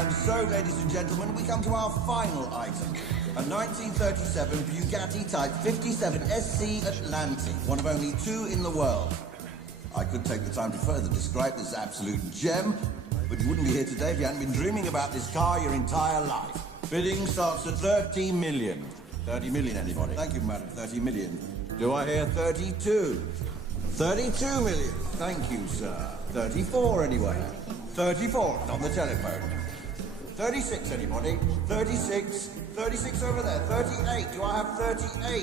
And so, ladies and gentlemen, we come to our final item. A 1937 Bugatti Type 57 SC Atlantic, one of only two in the world. I could take the time to further describe this absolute gem, but you wouldn't be here today if you hadn't been dreaming about this car your entire life. Bidding starts at 30 million. 30 million, anybody? Thank you, madam. 30 million. Do I hear 32? 32 million. Thank you, sir. 34, anyway. 34 on the telephone. 36, anybody? 36. 36 over there. 38. Do I have 38?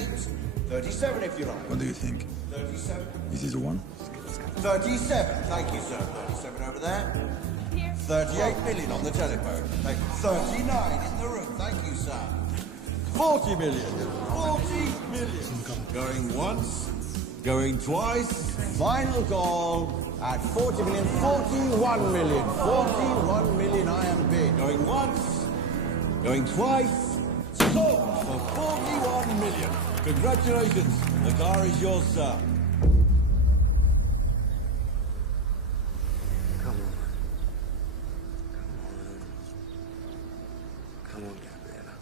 37, if you like. What do you think? 37. Is this the one? 37. Thank you, sir. 37 over there. 38 million on the telephone. 39 in the room. Thank you, sir. 40 million. 40 million. Going once. Going twice. Final call at 40 million. 41 million. 41 million I am bid. Going once. Going twice. Sold for 41 million. Congratulations. The car is yours, sir. Come on, Gabriella.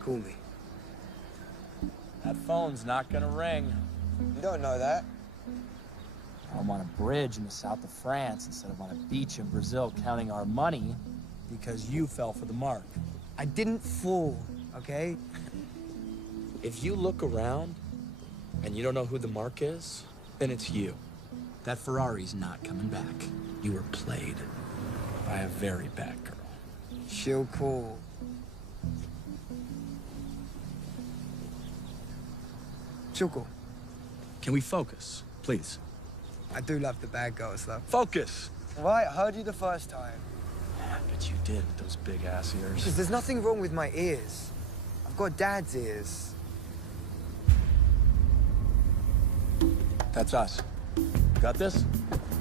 Call me. That phone's not gonna ring. You don't know that. I'm on a bridge in the south of France instead of on a beach in Brazil counting our money because you fell for the mark. I didn't fall, okay? If you look around and you don't know who the mark is, then it's you. That Ferrari's not coming back. You were played by a very bad girl. She'll call. She'll call. Can we focus, please? I do love the bad girls, though. Focus! Right, I heard you the first time. I bet you did with those big ass ears. Because there's nothing wrong with my ears. I've got Dad's ears. That's us. Got this?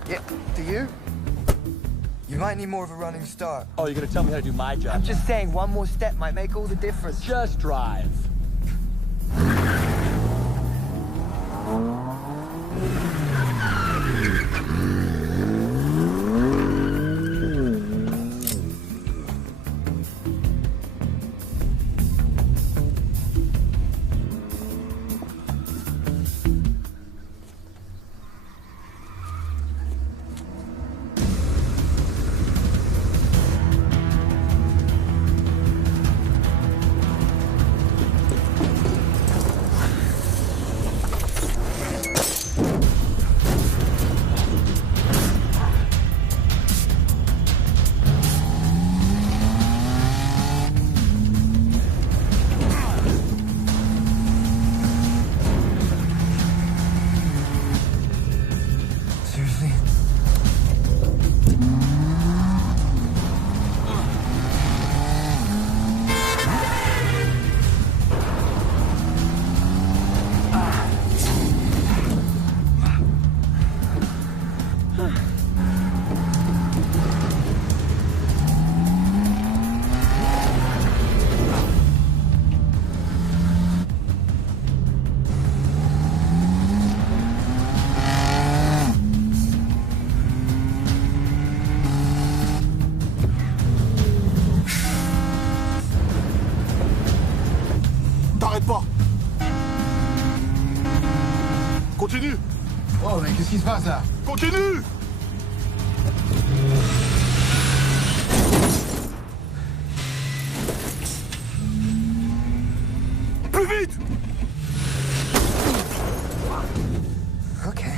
Yeah, do you? You might need more of a running start. Oh, you're gonna tell me how to do my job? I'm just saying, one more step might make all the difference. Just drive. Continue! Oh, mais qu'est-ce qui se passe là? Continue! Plus vite! Okay.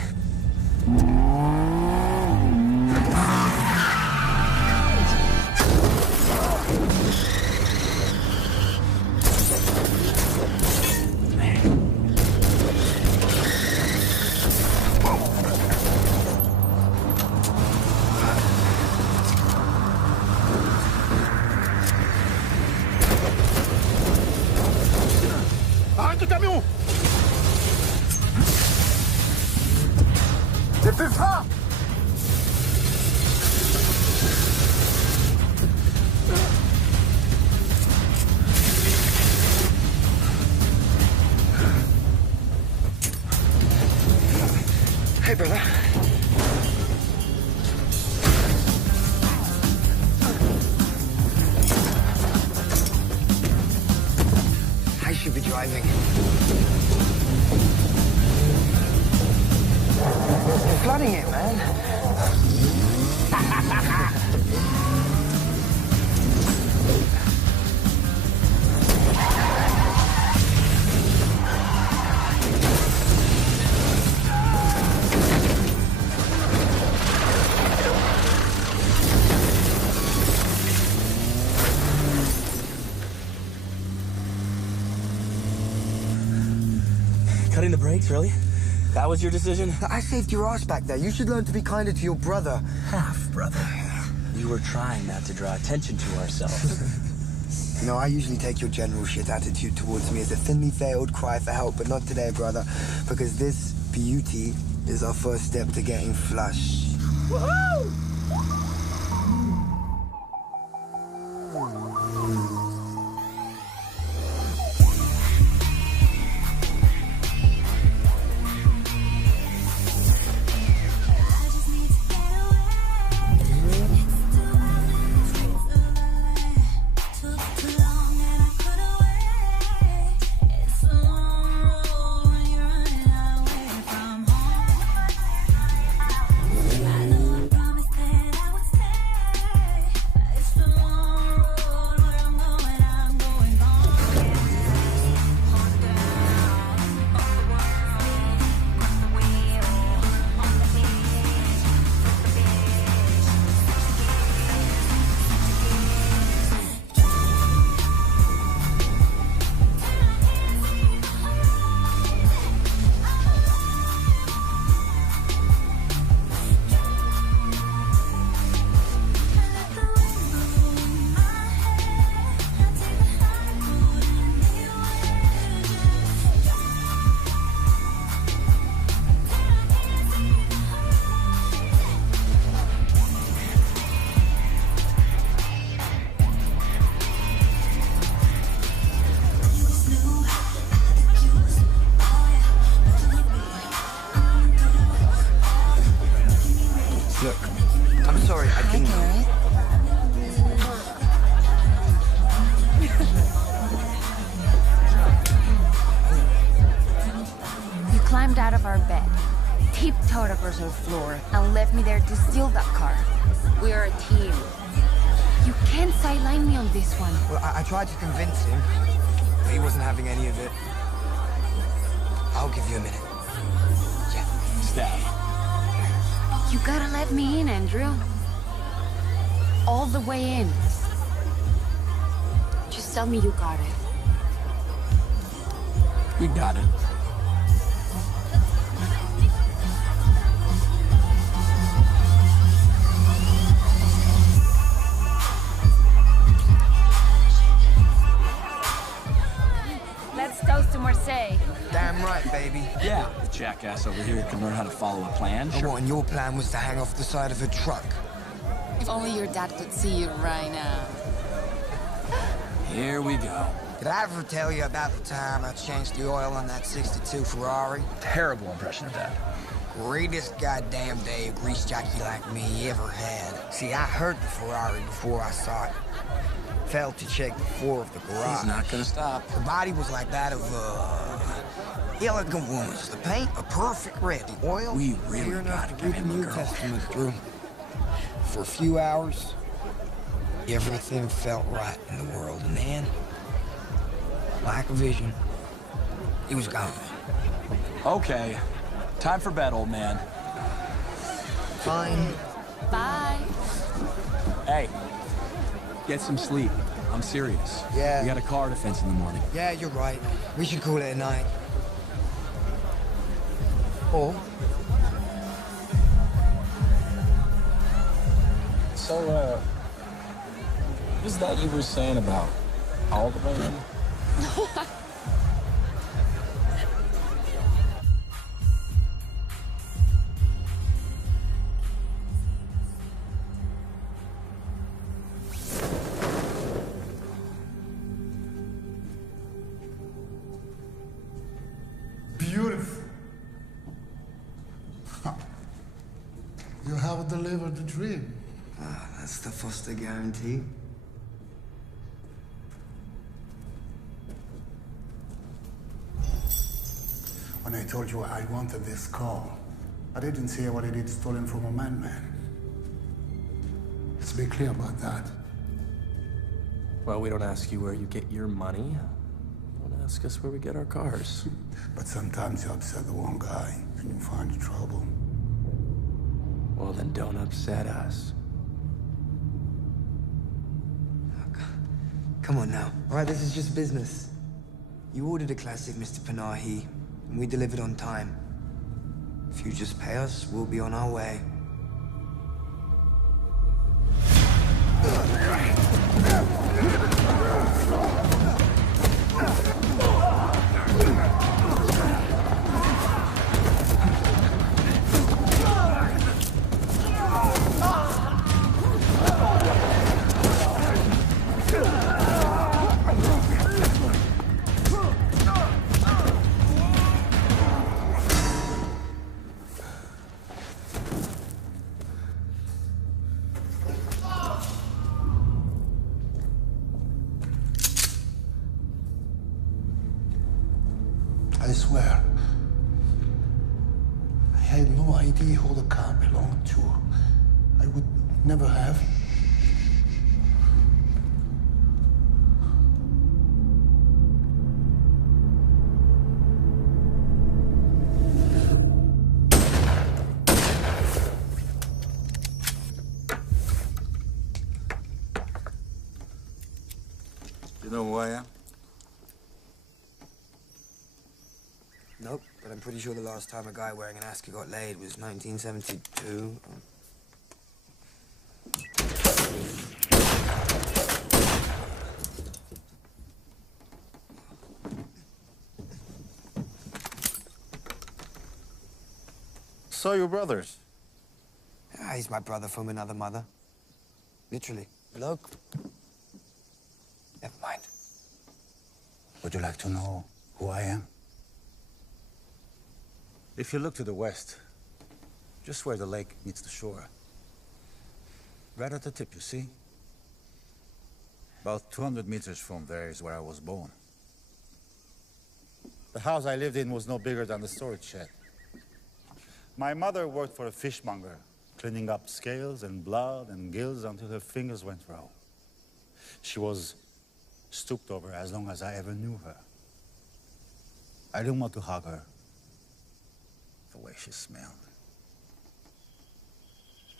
cutting it, man. Cutting the brakes, really? That was your decision? I saved your ass back there. You should learn to be kinder to your brother. Half, brother. We were trying not to draw attention to ourselves. You know, I usually take your general shit attitude towards me as a thinly veiled cry for help, but not today, brother. Because this beauty is our first step to getting flush. Woohoo! Look, I'm sorry, I Hi, didn't... Garrett. You climbed out of our bed, tiptoed across our floor, and left me there to steal that car. We are a team. You can't sideline me on this one. Well, I tried to convince him, but he wasn't having any of it. I'll give you a minute. Yeah. Staff. You gotta let me in, Andrew. All the way in. Just tell me you got it. We got it. Let's toast to Marseille. Damn right, baby. Yeah, the jackass over here can learn how to follow a plan. Oh, and your plan was to hang off the side of a truck. If only your dad could see you right now. Here we go. Did I ever tell you about the time I changed the oil on that 62 Ferrari? Terrible impression of that. Greatest goddamn day a grease jockey like me ever had. See, I heard the Ferrari before I saw it. Failed to check the floor of the garage. He's not gonna stop. The body was like that of elegant woman's. The paint, a perfect red. The oil, We really clear enough gotta to read give the him a New girl. Testament through. For a few hours, everything felt right in the world. And then, lack of vision, he was gone. Okay. Time for bed, old man. Fine. Bye. Hey. Get some sleep. I'm serious. Yeah. We got a car to fence in the morning. Yeah, you're right. We should call it a night. Or So, what was that you were saying about all the way in? Beautiful. You have delivered the dream. that's the Foster guarantee. When I told you I wanted this call, I didn't see what it is stolen from a madman. Let's be clear about that. Well, we don't ask you where you get your money. Don't ask us where we get our cars. But sometimes you upset the wrong guy and you find trouble. Well, then don't upset us. Come on now. All right, this is just business. You ordered a classic, Mr. Panahi, and we delivered on time. If you just pay us, we'll be on our way. I swear, I had no idea who the car belonged to. I would never have. You know who I am? Nope, but I'm pretty sure the last time a guy wearing an ASCII got laid was 1972. So your brothers? Ah, he's my brother from another mother. Literally. Look. Never mind. Would you like to know who I am? If you look to the west, just where the lake meets the shore, right at the tip, you see? About 200 meters from there is where I was born. The house I lived in was no bigger than the storage shed. My mother worked for a fishmonger, cleaning up scales and blood and gills until her fingers went raw. She was stooped over as long as I ever knew her. I didn't want to hug her. The way she smelled.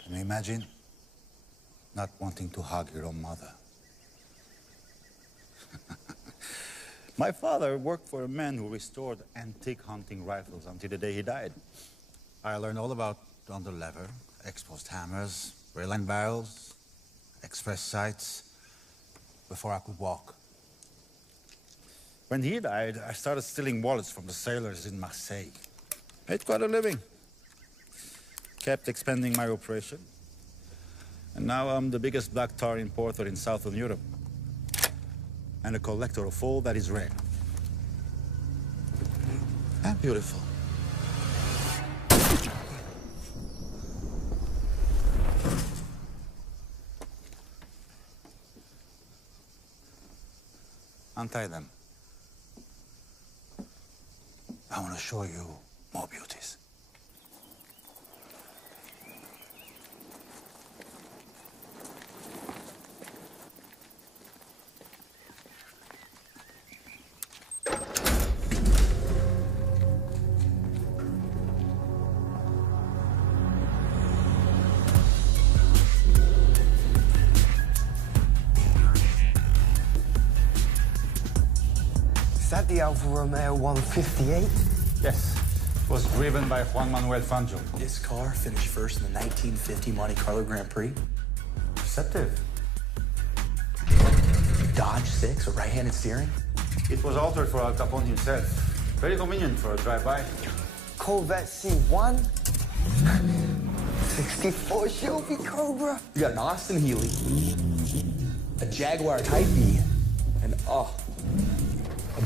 Can you imagine not wanting to hug your own mother? My father worked for a man who restored antique hunting rifles until the day he died. I learned all about underlever, exposed hammers, rail-line barrels, express sights, before I could walk. When he died, I started stealing wallets from the sailors in Marseille. Made quite a living. Kept expanding my operation. And now I'm the biggest black tar importer in Southern Europe. And a collector of all that is rare. And beautiful. Untie them. I want to show you more beauties. Is that the Alfa Romeo 158? Yes. It was driven by Juan Manuel Fangio. This car finished first in the 1950 Monte Carlo Grand Prix. Perceptive. Dodge 6 with right-handed steering. It was altered for Al Capone himself. Very convenient for a drive-by. Corvette C1? 64 Shelby Cobra? You got an Austin Healey, a Jaguar Type B, and a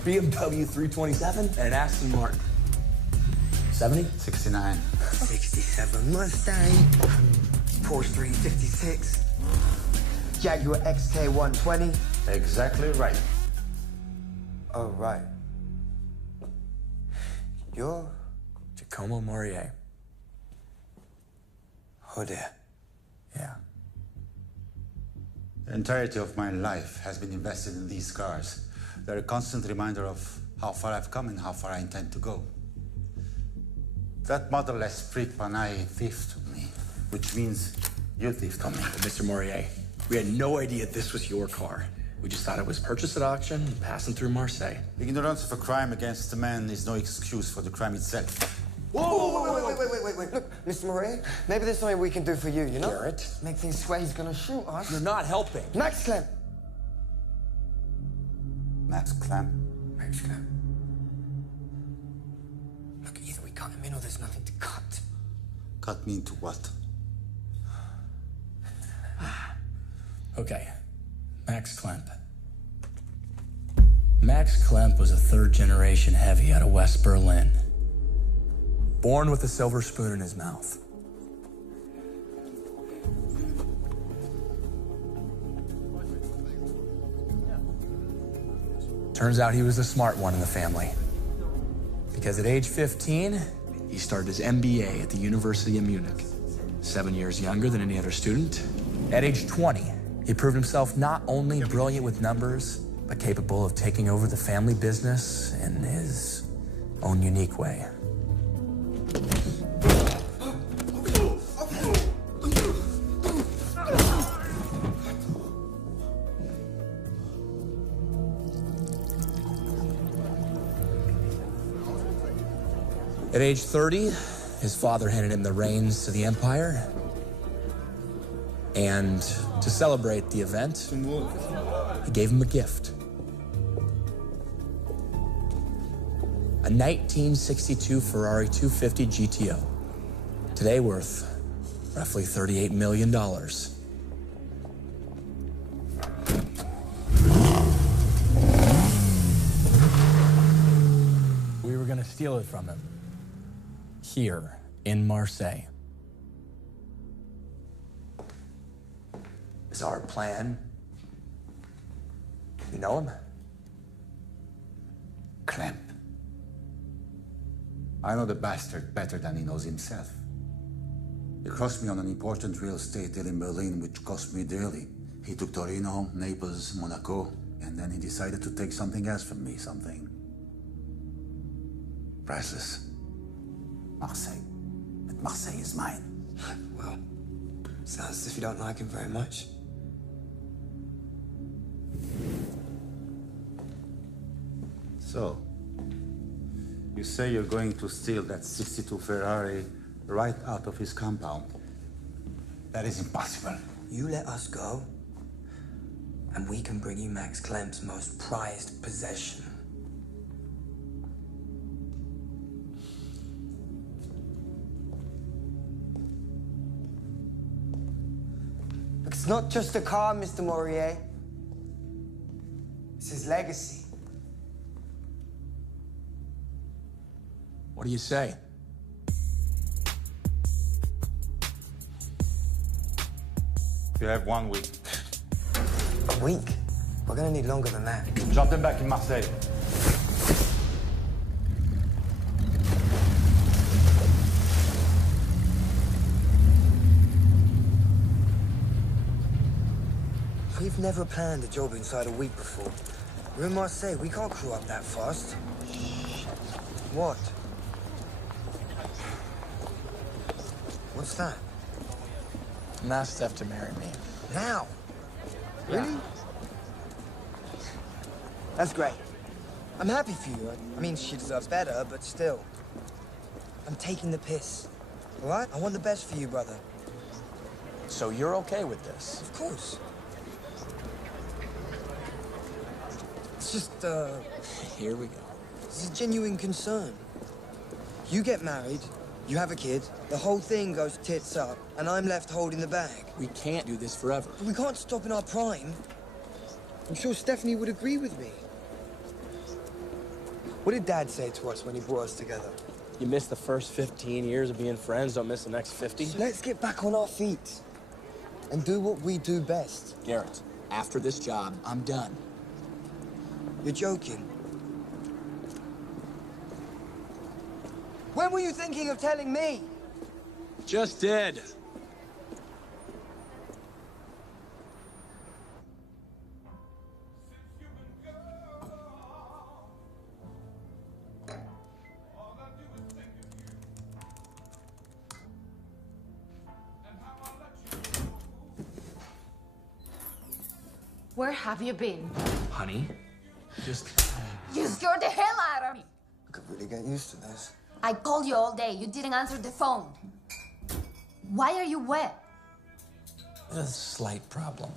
BMW 327 and an Aston Martin. 70? 69. 67 Mustang, Porsche 356, Jaguar XK 120. Exactly right. Oh, right. You're... Giacomo Morier. Oh dear. Yeah. The entirety of my life has been invested in these cars. They're a constant reminder of how far I've come and how far I intend to go. That motherless freak Panay thieved me, which means you thieved on me. Mr. Morier, we had no idea this was your car. We just thought it was purchased at auction and passing through Marseille. Ignorance of a crime against a man is no excuse for the crime itself. Whoa! Wait. Look, Mr. Murray, maybe there's something we can do for you, you know? Garrett? Make things swear he's gonna shoot us. You're not helping. Max Clem! Max Clamp? Max Clem. Look, either we cut him in or there's nothing to cut. Cut me into what? Okay, Max Klemp. Max Klemp was a third-generation heavy out of West Berlin. Born with a silver spoon in his mouth. Turns out he was the smart one in the family. Because at age 15, he started his MBA at the University of Munich. 7 years younger than any other student. At age 20, he proved himself not only brilliant with numbers, but capable of taking over the family business in his own unique way. At age 30, his father handed him the reins to the empire. And to celebrate the event, he gave him a gift. A 1962 Ferrari 250 GTO. Today worth roughly $38 million. We were gonna steal it from him. Here in Marseille. Is our plan. You know him? Clamp. I know the bastard better than he knows himself. He crossed me on an important real estate deal in Berlin, which cost me dearly. He took Torino, Naples, Monaco, and then he decided to take something else from me, something priceless. Marseille. But Marseille is mine. Well, sounds as if you don't like him very much. So, you say you're going to steal that 62 Ferrari right out of his compound. That is impossible. You let us go, and we can bring you Max Klemp's most prized possession. Look, it's not just a car, Mr. Morier. It's his legacy. What do you say? You have 1 week. A week? We're gonna need longer than that. Drop them back in Marseille. We've never planned a job inside a week before. We're in Marseille. We can't crew up that fast. What? What's that? I'm asked Steph to marry me. Now? Really? That's great. I'm happy for you. I mean, she deserves better, but still. I'm taking the piss. All right? I want the best for you, brother. So you're okay with this? Of course. It's just, Here we go. it's a genuine concern. You get married, you have a kid, the whole thing goes tits up, and I'm left holding the bag. We can't do this forever. But we can't stop in our prime. I'm sure Stephanie would agree with me. What did Dad say to us when he brought us together? You miss the first 15 years of being friends, don't miss the next 50. So let's get back on our feet and do what we do best. Garrett, after this job, I'm done. You're joking. When were you thinking of telling me? Just did. Where have you been? Honey, just... You scared the hell out of me. I could really get used to this. I called you all day. You didn't answer the phone. Why are you wet? A slight problem.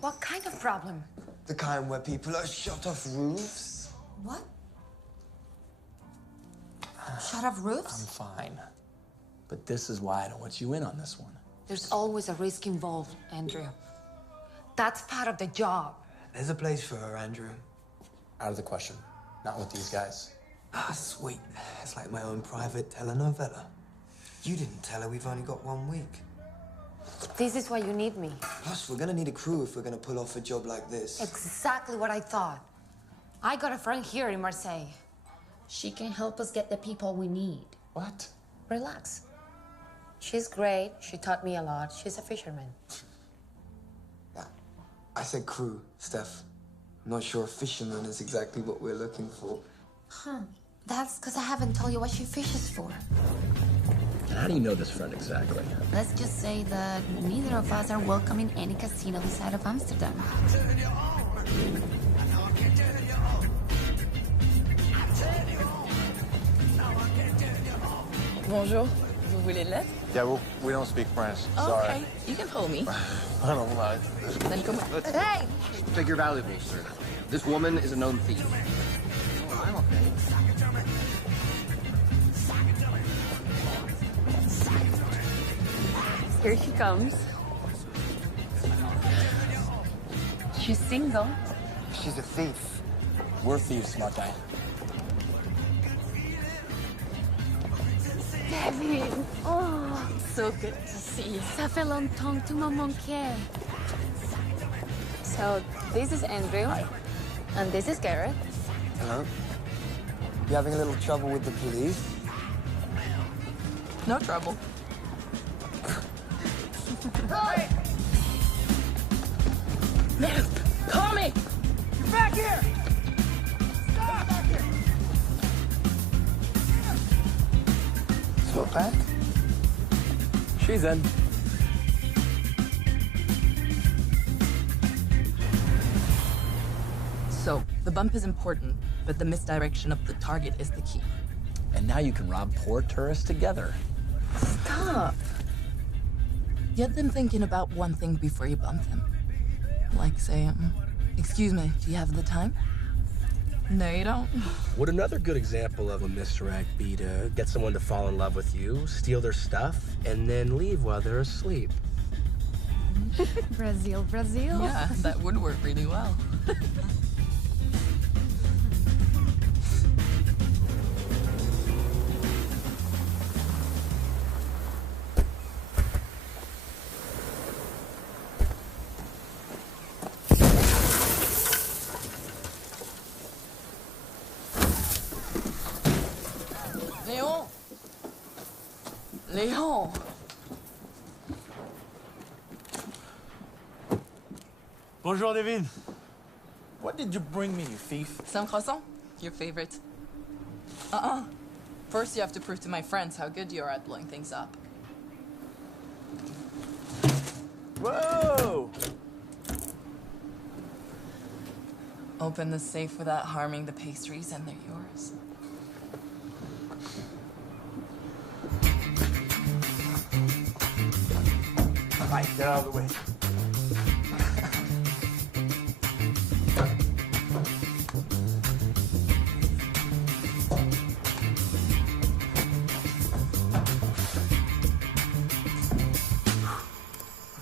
What kind of problem? The kind where people are shot off roofs. What? Shut off I'm roofs? fine. But this is why I don't want you in on this one. There's always a risk involved, Andrew. That's part of the job. There's a place for her, Andrew. Out of the question. Not with these guys. Ah, sweet. It's like my own private telenovela. You didn't tell her we've only got 1 week. This is why you need me. Plus, we're gonna need a crew if we're gonna pull off a job like this. Exactly what I thought. I got a friend here in Marseille. She can help us get the people we need. What? Relax. She's great. She taught me a lot. She's a fisherman. Yeah. I said crew, Steph. I'm not sure fisherman is exactly what we're looking for. Huh. That's because I haven't told you what she fishes for. And how do you know this friend exactly? Let's just say that neither of us are welcome in any casino this side of Amsterdam. Bonjour. Vous voulez de l'aide? Yeah, well, we don't speak French. Oh, Sorry. okay. You can hold me. I don't mind. Then come on. Hey! Take your valuables, sir. This woman is a known thief. I'm okay. Here she comes. She's single. She's a thief. We're thieves, smart guy. Devin! Oh, So good to see you. ça fait longtemps tu m'as manqué. So, this is Andrew. Hi. And this is Gareth. Hello? You having a little trouble with the police? No trouble. Man, call me! You're back here! Stop! Back here! So back? She's in. So, the bump is important, but the misdirection of the target is the key. And now you can rob poor tourists together. Stop! Get them thinking about one thing before you bump them. Like say, excuse me, do you have the time? No, you don't. Would another good example of a misdirect be to get someone to fall in love with you, steal their stuff, and then leave while they're asleep? Brazil, Brazil. Yeah, that would work really well. Léon! Léon! Bonjour, Devin. What did you bring me, you thief? Some croissant? Your favorite. First you have to prove to my friends how good you are at blowing things up. Whoa! Open the safe without harming the pastries and they're yours. Right, get out of the way.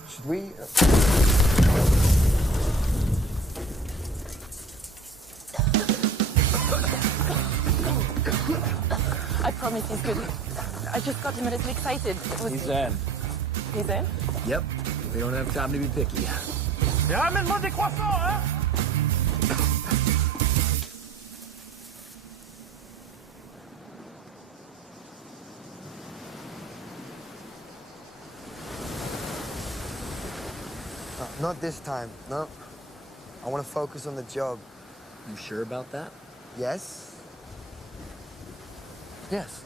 Should we? I promise he's good. I just got him a little excited. He's in. He's in? Yep. We don't have time to be picky. Mais ramène-moi des croissants, hein? Not this time, no. I want to focus on the job. You sure about that? Yes? Yes.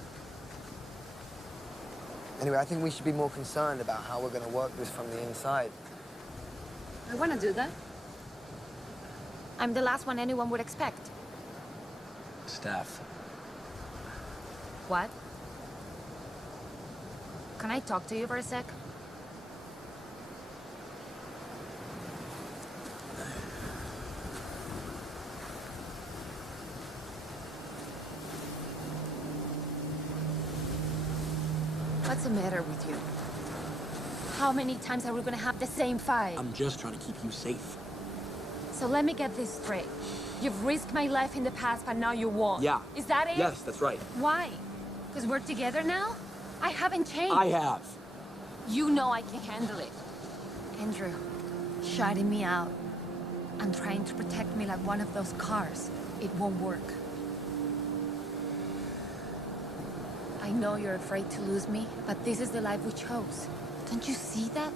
Anyway, I think we should be more concerned about how we're going to work this from the inside. I want to do that. I'm the last one anyone would expect. Steph. What? Can I talk to you for a sec? What's the matter with you? How many times are we gonna have the same fight? I'm just trying to keep you safe. So let me get this straight. You've risked my life in the past, but now you won't. Yeah. Is that it? Yes, that's right. Why? Because we're together now? I haven't changed. I have. You know I can handle it. Andrew, shouting me out and trying to protect me like one of those cars. It won't work. I know you're afraid to lose me, but this is the life we chose. Don't you see that?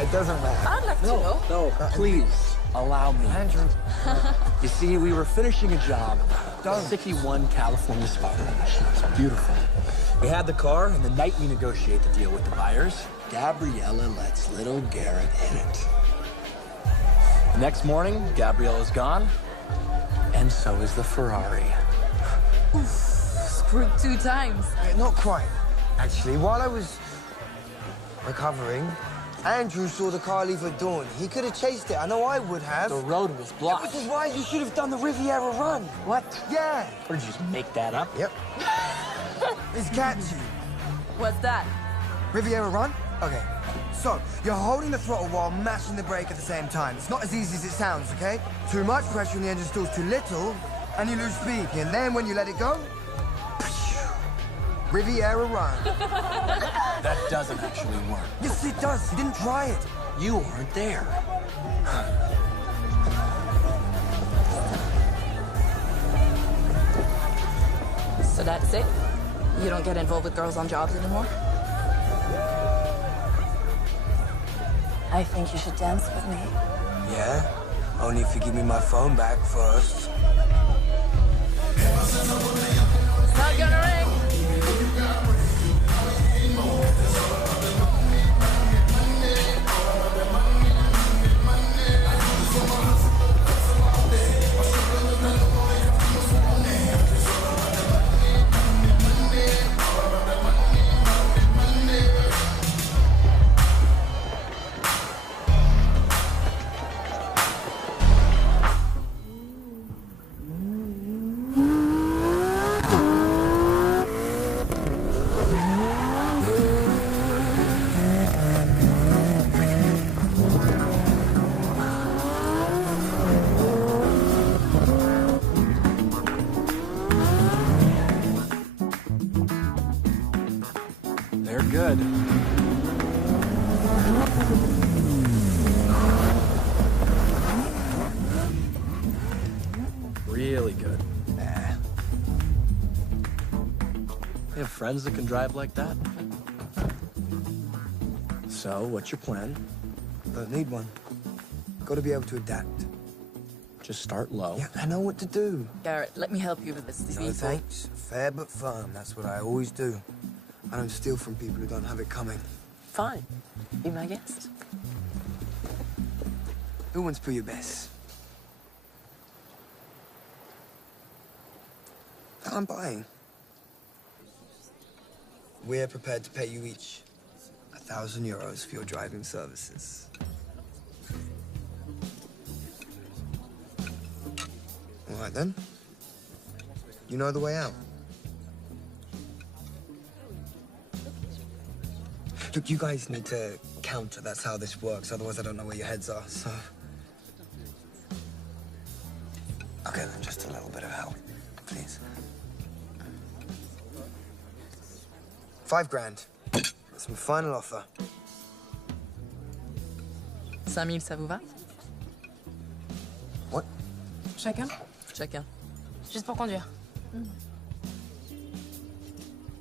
It doesn't matter. I'd like to know. No, please, allow me. Andrew. You see, we were finishing a job. Don't. 61 California Spider. It's beautiful. We had the car, and the night we negotiate the deal with the buyers, Gabriella lets little Garrett in it. The next morning, Gabriella's gone, and so is the Ferrari. Oof, screwed 2 times. Not quite. Actually, while I was recovering, Andrew saw the car leave at dawn. He could have chased it. I know I would have. The road was blocked. Which is why you should have done the Riviera run. What? Yeah. Or did you just make that up? Yep. It's catchy. What's that? Riviera run? Okay. So, you're holding the throttle while mashing the brake at the same time. It's not as easy as it sounds, okay? Too much pressure and the engine stalls too little, and you lose speed. And then when you let it go, Riviera run. That doesn't actually work. Yes, it does. You didn't try it. You weren't there. So that's it? You don't get involved with girls on jobs anymore? I think you should dance with me. Yeah? Only if you give me my phone back first. It's not gonna ring. They're good. Really good. Nah. You have friends that can drive like that? So, what's your plan? Don't need one. Gotta be able to adapt. Just start low. Yeah, I know what to do. Garrett, let me help you with this. No thanks. Fair but firm. That's what I always do. I don't steal from people who don't have it coming. Fine. Be my guest. Who wants to be your best? I'm buying. We're prepared to pay you each 1,000 euros for your driving services. All right, then. You know the way out. Look, you guys need to counter. That's how this works. Otherwise, I don't know where your heads are, so... Okay, then just a little bit of help, please. 5 grand. That's my final offer. 5 000, ça vous va? What? Chacun? check-in. Juste pour conduire.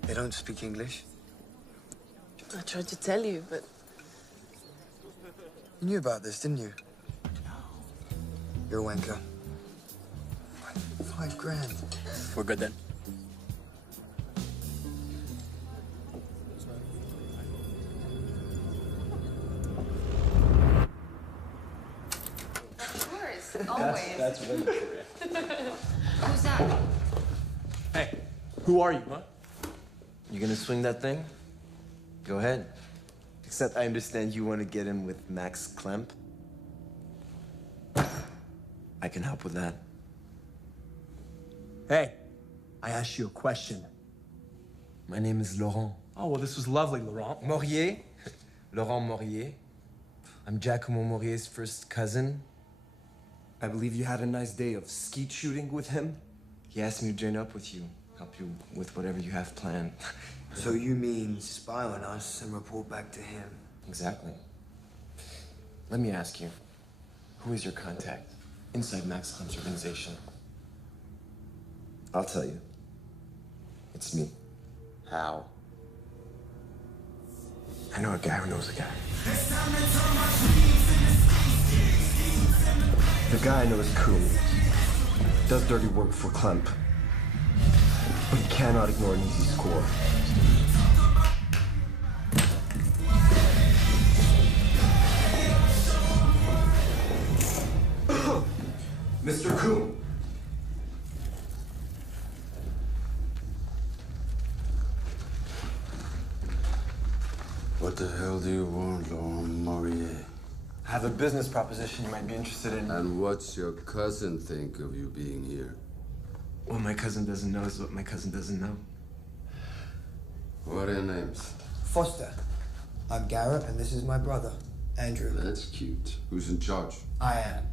They don't speak English? I tried to tell you, but... You knew about this, didn't you? You're a wanker. $5,000. We're good then. Of course, always. That's really cool. Who's that? Hey, who are you, huh? You gonna swing that thing? Go ahead. Except I understand you want to get in with Max Klemp. I can help with that. Hey, I asked you a question. My name is Laurent. Oh, well, this was lovely, Laurent. Morier? Laurent Morier. I'm Giacomo Morier's first cousin. I believe you had a nice day of skeet shooting with him. He asked me to join up with you, help you with whatever you have planned. So you mean spy on us and report back to him? Exactly. Let me ask you, who is your contact inside Max Klemp's organization? I'll tell you. It's me. How? I know a guy who knows a guy. The guy I know is Coon. Does dirty work for Klemp. But he cannot ignore an easy score. Mr. Coon. What the hell do you want, Laurent Morier? I have a business proposition you might be interested in. And what's your cousin think of you being here? What my cousin doesn't know is what my cousin doesn't know. What are your names? Foster. I'm Garrett, and this is my brother, Andrew. That's cute. Who's in charge? I am.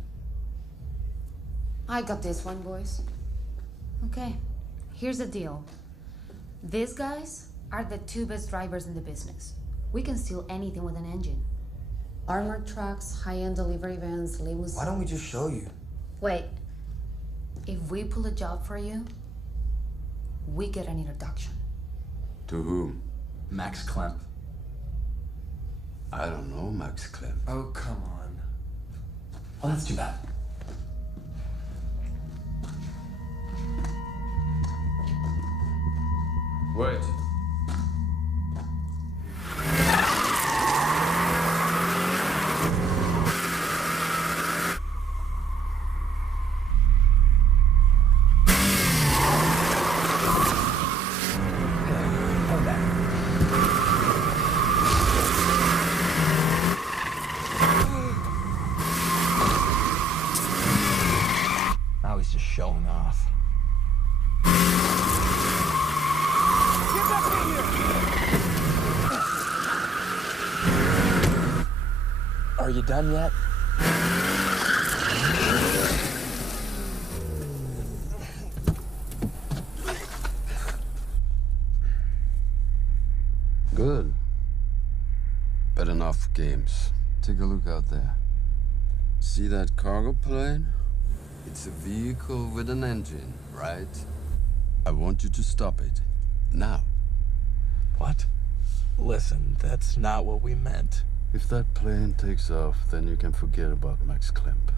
I got this one, boys. Okay, here's the deal. These guys are the two best drivers in the business. We can steal anything with an engine. Armored trucks, high-end delivery vans, limousines. Why don't we just show you? Wait. If we pull a job for you, we get an introduction. To whom? Max Klemp. I don't know Max Klemp. Oh, come on. Well, that's too bad. Wait. Now he's just showing off. Are you done yet? Good. But enough games. Take a look out there. See that cargo plane? It's a vehicle with an engine, right? I want you to stop it. Now. What? Listen, that's not what we meant. If that plane takes off, then you can forget about Max Klemp.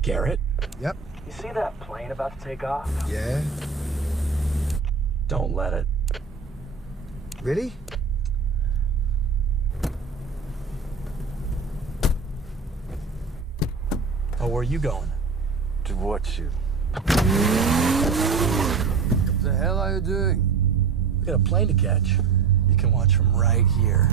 Garrett? Yep. You see that plane about to take off? Yeah? Don't let it. Really? Oh, where are you going? To watch you. What the hell are you doing? We got a plane to catch. You can watch from right here.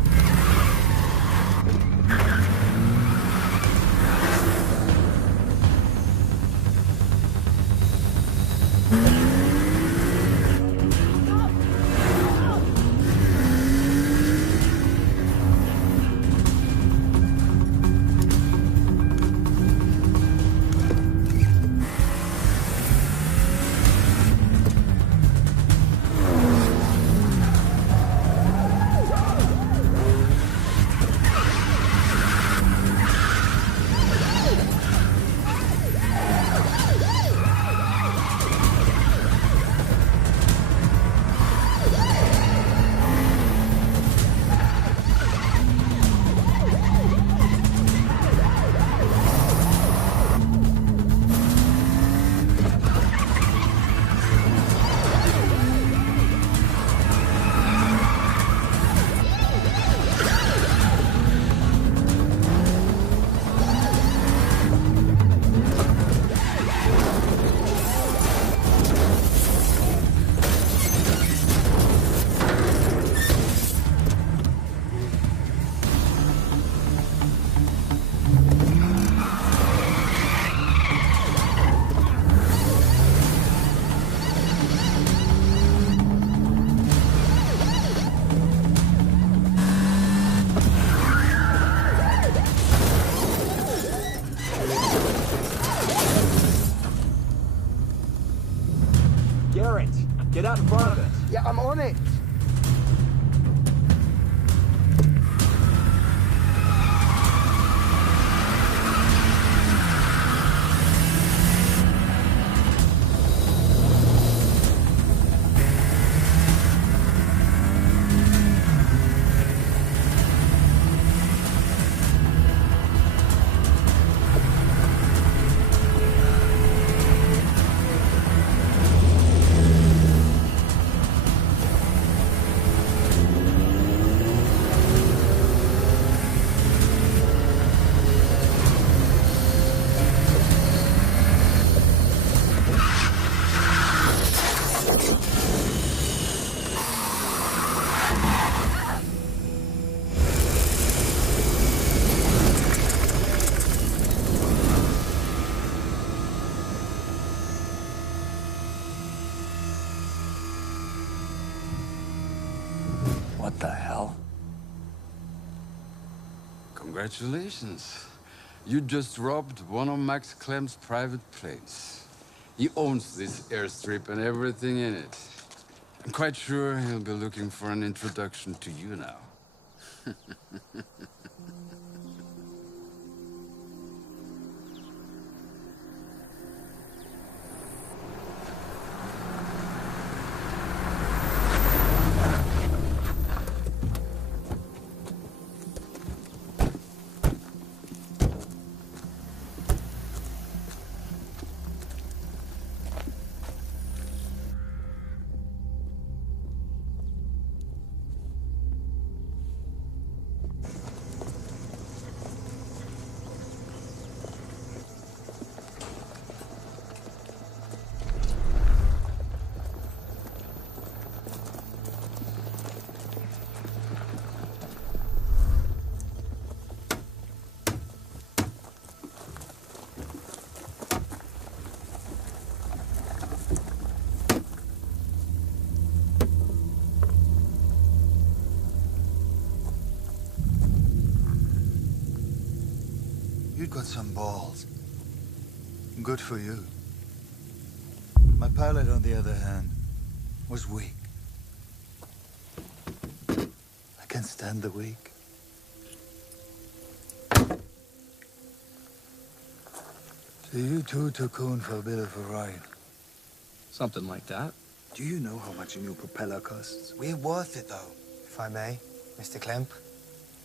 Get out in front of it. Yeah, I'm on it. What the hell? Congratulations. You just robbed one of Max Clem's private planes. He owns this airstrip and everything in it. I'm quite sure he'll be looking for an introduction to you now. You've got some balls. Good for you. My pilot, on the other hand, was weak. I can't stand the weak. So you two took on for a bit of a ride. Something like that. Do you know how much a new propeller costs? We're worth it, though, if I may, Mr. Klemp.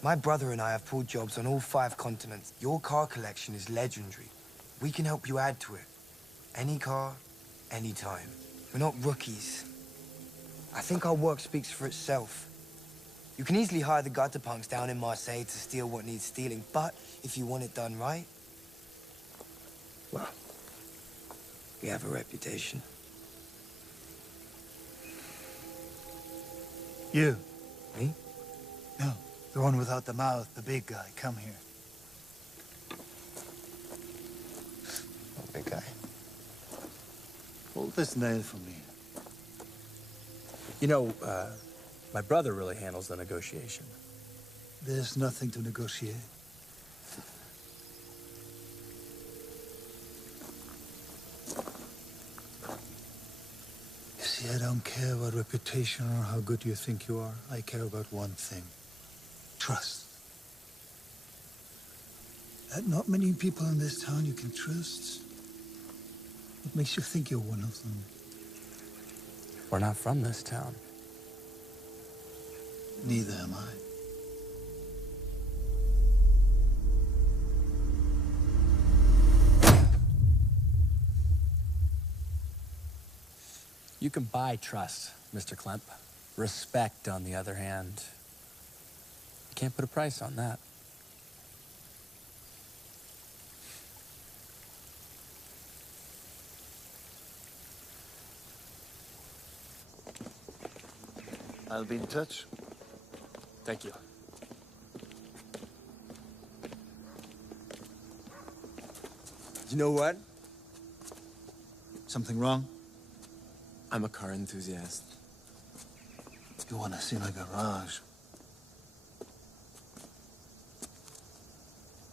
My brother and I have pulled jobs on all 5 continents. Your car collection is legendary. We can help you add to it. Any car, anytime. We're not rookies. I think our work speaks for itself. You can easily hire the gutter punks down in Marseille to steal what needs stealing, but if you want it done right, well, we have a reputation. You? Me? No, the one without the mouth, the big guy. Come here. Oh, big guy. Hold this nail for me. You know, my brother really handles the negotiation. There's nothing to negotiate. You see, I don't care about reputation or how good you think you are. I care about one thing. Trust. There are not many people in this town you can trust. What makes you think you're one of them? We're not from this town. Neither am I. You can buy trust, Mr. Klemp. Respect, on the other hand, you can't put a price on that. I'll be in touch. Thank you. You know what? Something wrong? I'm a car enthusiast. You want to see my garage?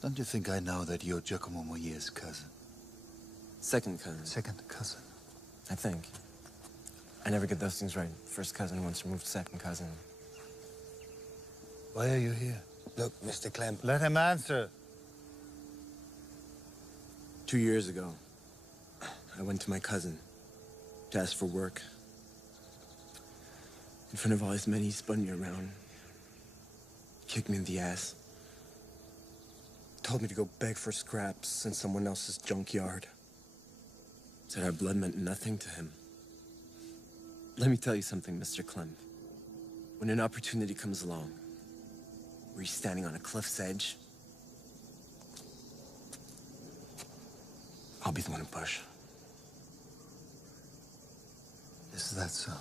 Don't you think I know that you're Giacomo Moyer's cousin? Second cousin. Second cousin. I think. I never get those things right. First cousin, once removed, second cousin. Why are you here? Look, Mr. Clem. Let him answer. 2 years ago, I went to my cousin to ask for work. In front of all his men, he spun me around, kicked me in the ass, told me to go beg for scraps in someone else's junkyard. Said our blood meant nothing to him. Let me tell you something, Mr. Clem. When an opportunity comes along, where you're standing on a cliff's edge, I'll be the one to push. Is that so?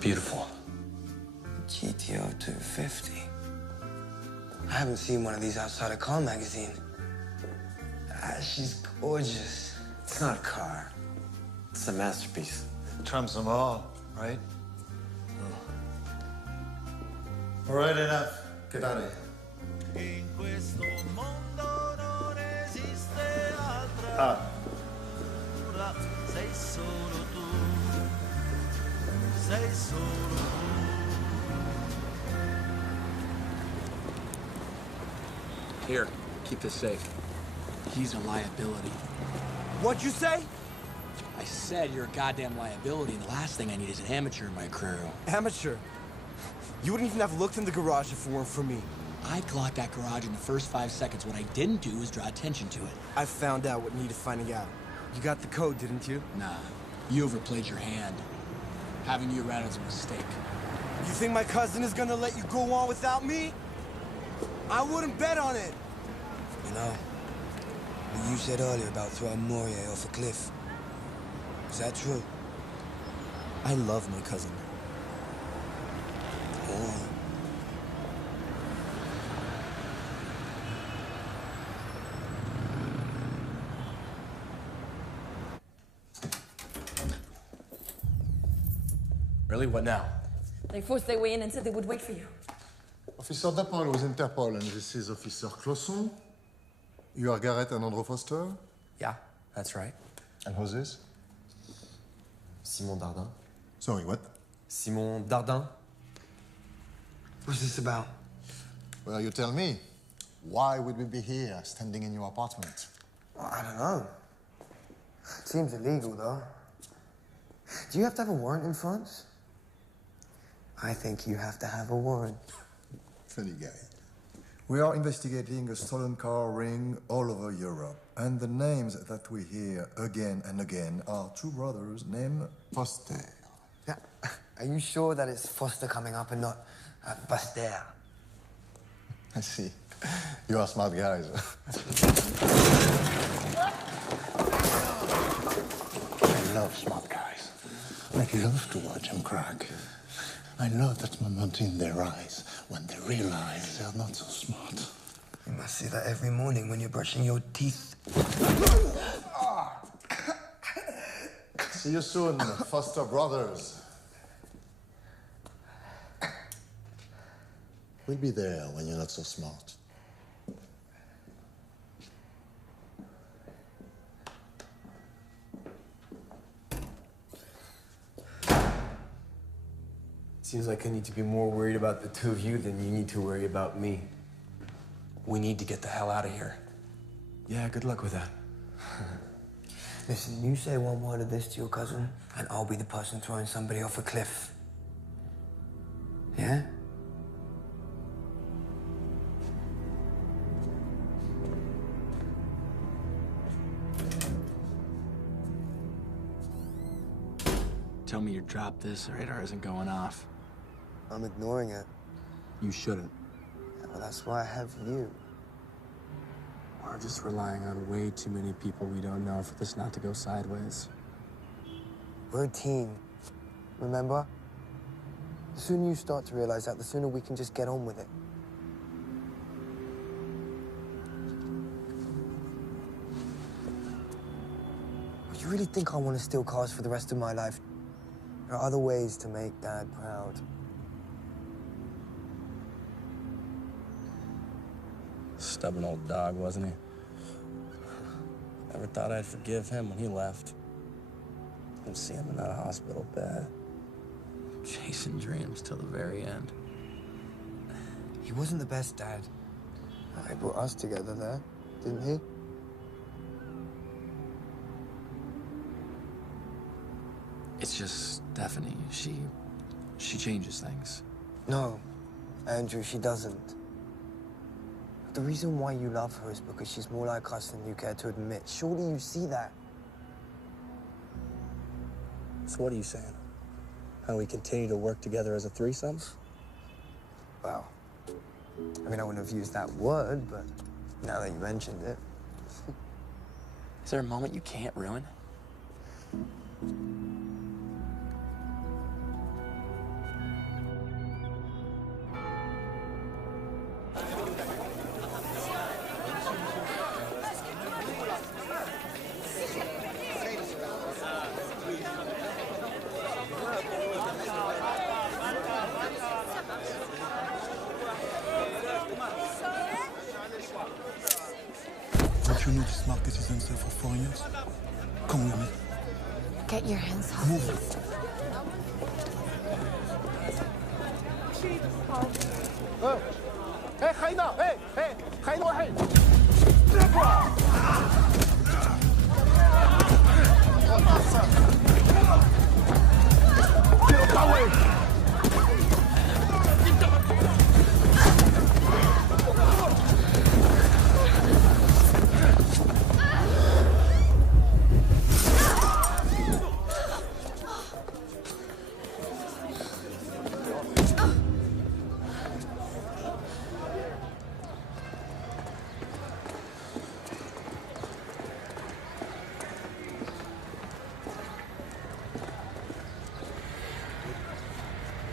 Beautiful. GTO 250. I haven't seen one of these outside a car magazine. She's gorgeous. It's not a car. It's a masterpiece. Trumps them all, right? All right, enough. Get out of here. Ah. Here, keep this safe. He's a liability. What'd you say? I said you're a goddamn liability, and the last thing I need is an amateur in my crew. Amateur? You wouldn't even have looked in the garage if it weren't for me. I clocked that garage in the first 5 seconds. What I didn't do was draw attention to it. I found out what needed finding out. You got the code, didn't you? Nah, you overplayed your hand. Having you around is a mistake. You think my cousin is gonna let you go on without me? I wouldn't bet on it. You know, what you said earlier about throwing Morier off a cliff. Is that true? I love my cousin. Oh. Really? What now? They forced their way in and said they would wait for you. Officer Dapol was Interpol, and this is Officer Clauson. You are Garrett and Andrew Foster? Yeah, that's right. And who's this? Simon Dardin. Sorry, what? Simon Dardin. What's this about? Well, you tell me. Why would we be here, standing in your apartment? Well, I don't know. It seems illegal, though. Do you have to have a warrant in France? I think you have to have a warrant. Funny guy. We are investigating a stolen car ring all over Europe. And the names that we hear again and again are two brothers named Foster. Yeah. Are you sure that it's Foster coming up and not Buster? I see. You are smart guys. I love smart guys. I love to watch them crack. I love that moment in their eyes when they realize they're not so smart. You must see that every morning when you're brushing your teeth. See you soon, Foster brothers. We'll be there when you're not so smart. Seems like I need to be more worried about the two of you than you need to worry about me. We need to get the hell out of here. Yeah, good luck with that. Listen, you say one word of this to your cousin, and I'll be the person throwing somebody off a cliff. Yeah? Tell me you dropped this, the radar isn't going off. I'm ignoring it. You shouldn't. Well, that's why I have you. We're just relying on way too many people we don't know for this not to go sideways. We're a team, remember? The sooner you start to realize that, the sooner we can just get on with it. You really think I want to steal cars for the rest of my life? There are other ways to make Dad proud. Stubborn old dog, wasn't he? Never thought I'd forgive him when he left. Didn't see him in that hospital bed. Chasing dreams till the very end. He wasn't the best dad. He brought us together there, didn't he? It's just Stephanie. She changes things. No, Andrew, she doesn't. The reason why you love her is because she's more like us than you care to admit. Surely you see that. So what are you saying? How we continue to work together as a threesome? Well, I mean, I wouldn't have used that word, but now that you mentioned it. Is there a moment you can't ruin? Don't you know this market is on sale for 4 years? Come with me. Get your hands off. Move. Hey, ga je nou? Hey, ga je nou heen?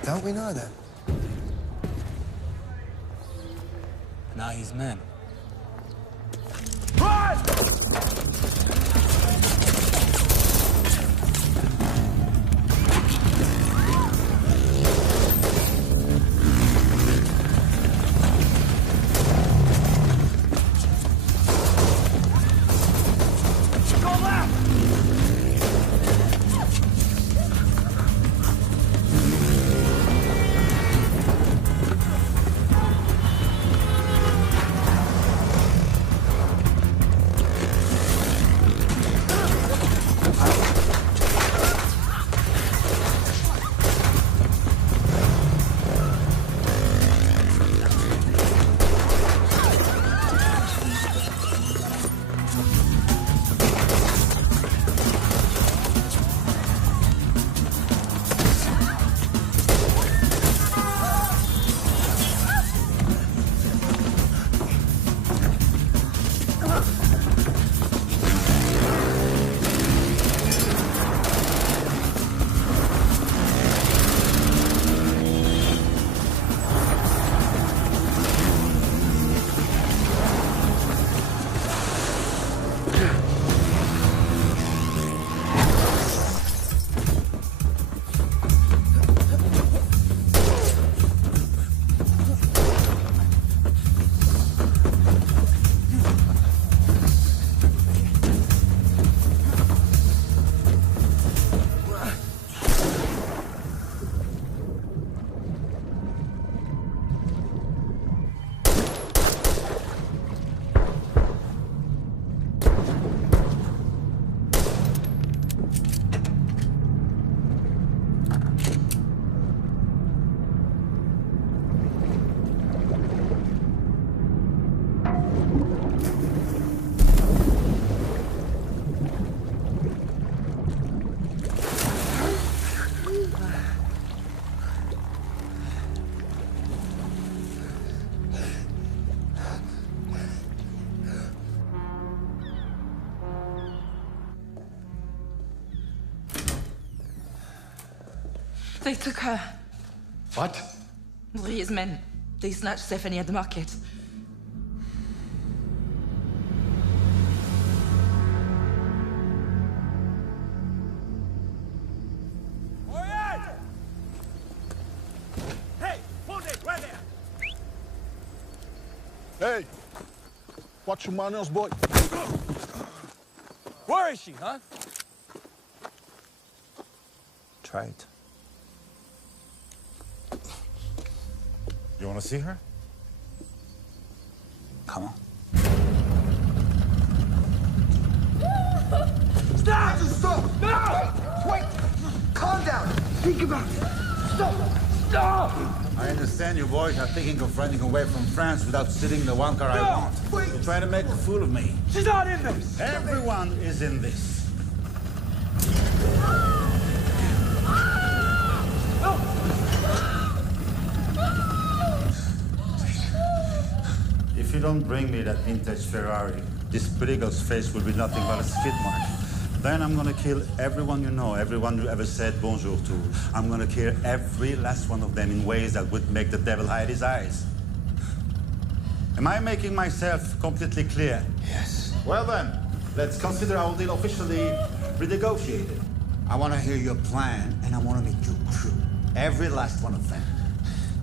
Don't we know that? Now he's men. They took her. What? Marie's men. They snatched Stephanie at the market. Hey, hold it right there. Hey! Watch your manners, boy. Where is she, huh? Try it. You want to see her? Come on. Stop! Stop! No! Wait! Calm down! Think about it! Stop! Stop! I understand you boys are thinking of running away from France without stealing the one car I want. Wait! You're trying to make a fool of me. She's not in this. Everyone is in this. If you don't bring me that vintage Ferrari, this pretty girl's face will be nothing but a skid mark. Then I'm gonna kill everyone you know, everyone you ever said bonjour to. I'm gonna kill every last one of them in ways that would make the devil hide his eyes. Am I making myself completely clear? Yes. Well then, let's consider our deal officially renegotiated. I want to hear your plan, and I want to meet your crew. Every last one of them.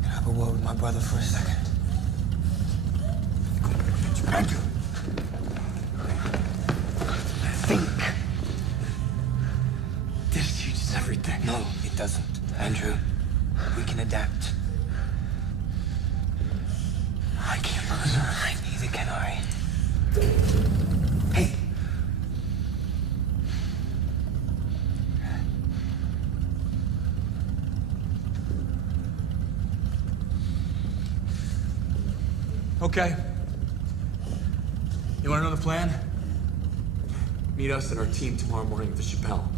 Can I have a word with my brother for a second? Andrew. Think. This changes everything. No, it doesn't. Andrew, we can adapt. I can't lose her. Neither can I. Hey. Okay. You want to know the plan? Meet us and our team tomorrow morning at the Chappelle.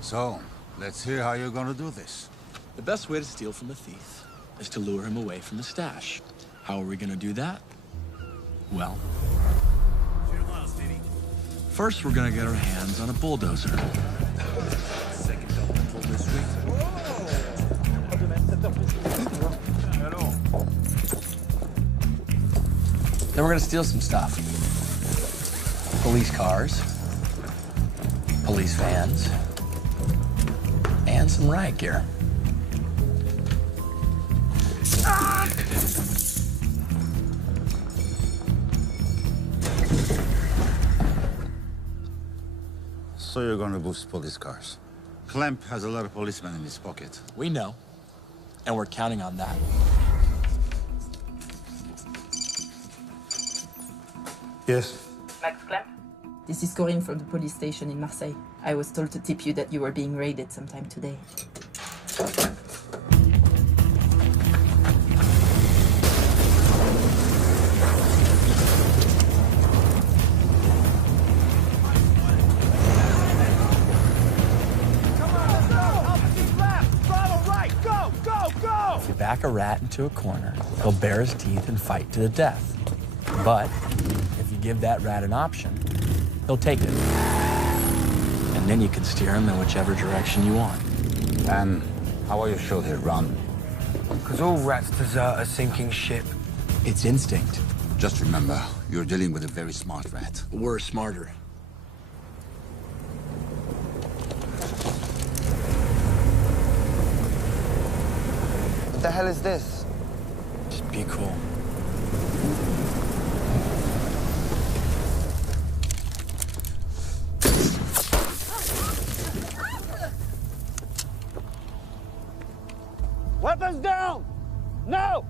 So, let's hear how you're gonna do this. The best way to steal from a thief is to lure him away from the stash. How are we gonna do that? Well, first we're gonna get our hands on a bulldozer. Then we're gonna steal some stuff. Police cars, police vans, and some riot gear. So you're gonna boost police cars. Clemp has a lot of policemen in his pocket. We know, and we're counting on that. Yes. Max Clemp? This is Corinne from the police station in Marseille. I was told to tip you that you were being raided sometime today. If you back a rat into a corner, he'll bare his teeth and fight to the death. But if you give that rat an option, he'll take it. And then you can steer him in whichever direction you want. And how are you sure he'll run? Because all rats desert a sinking ship. It's instinct. Just remember, you're dealing with a very smart rat. We're smarter. What the hell is this? Just be cool. Weapons down! No!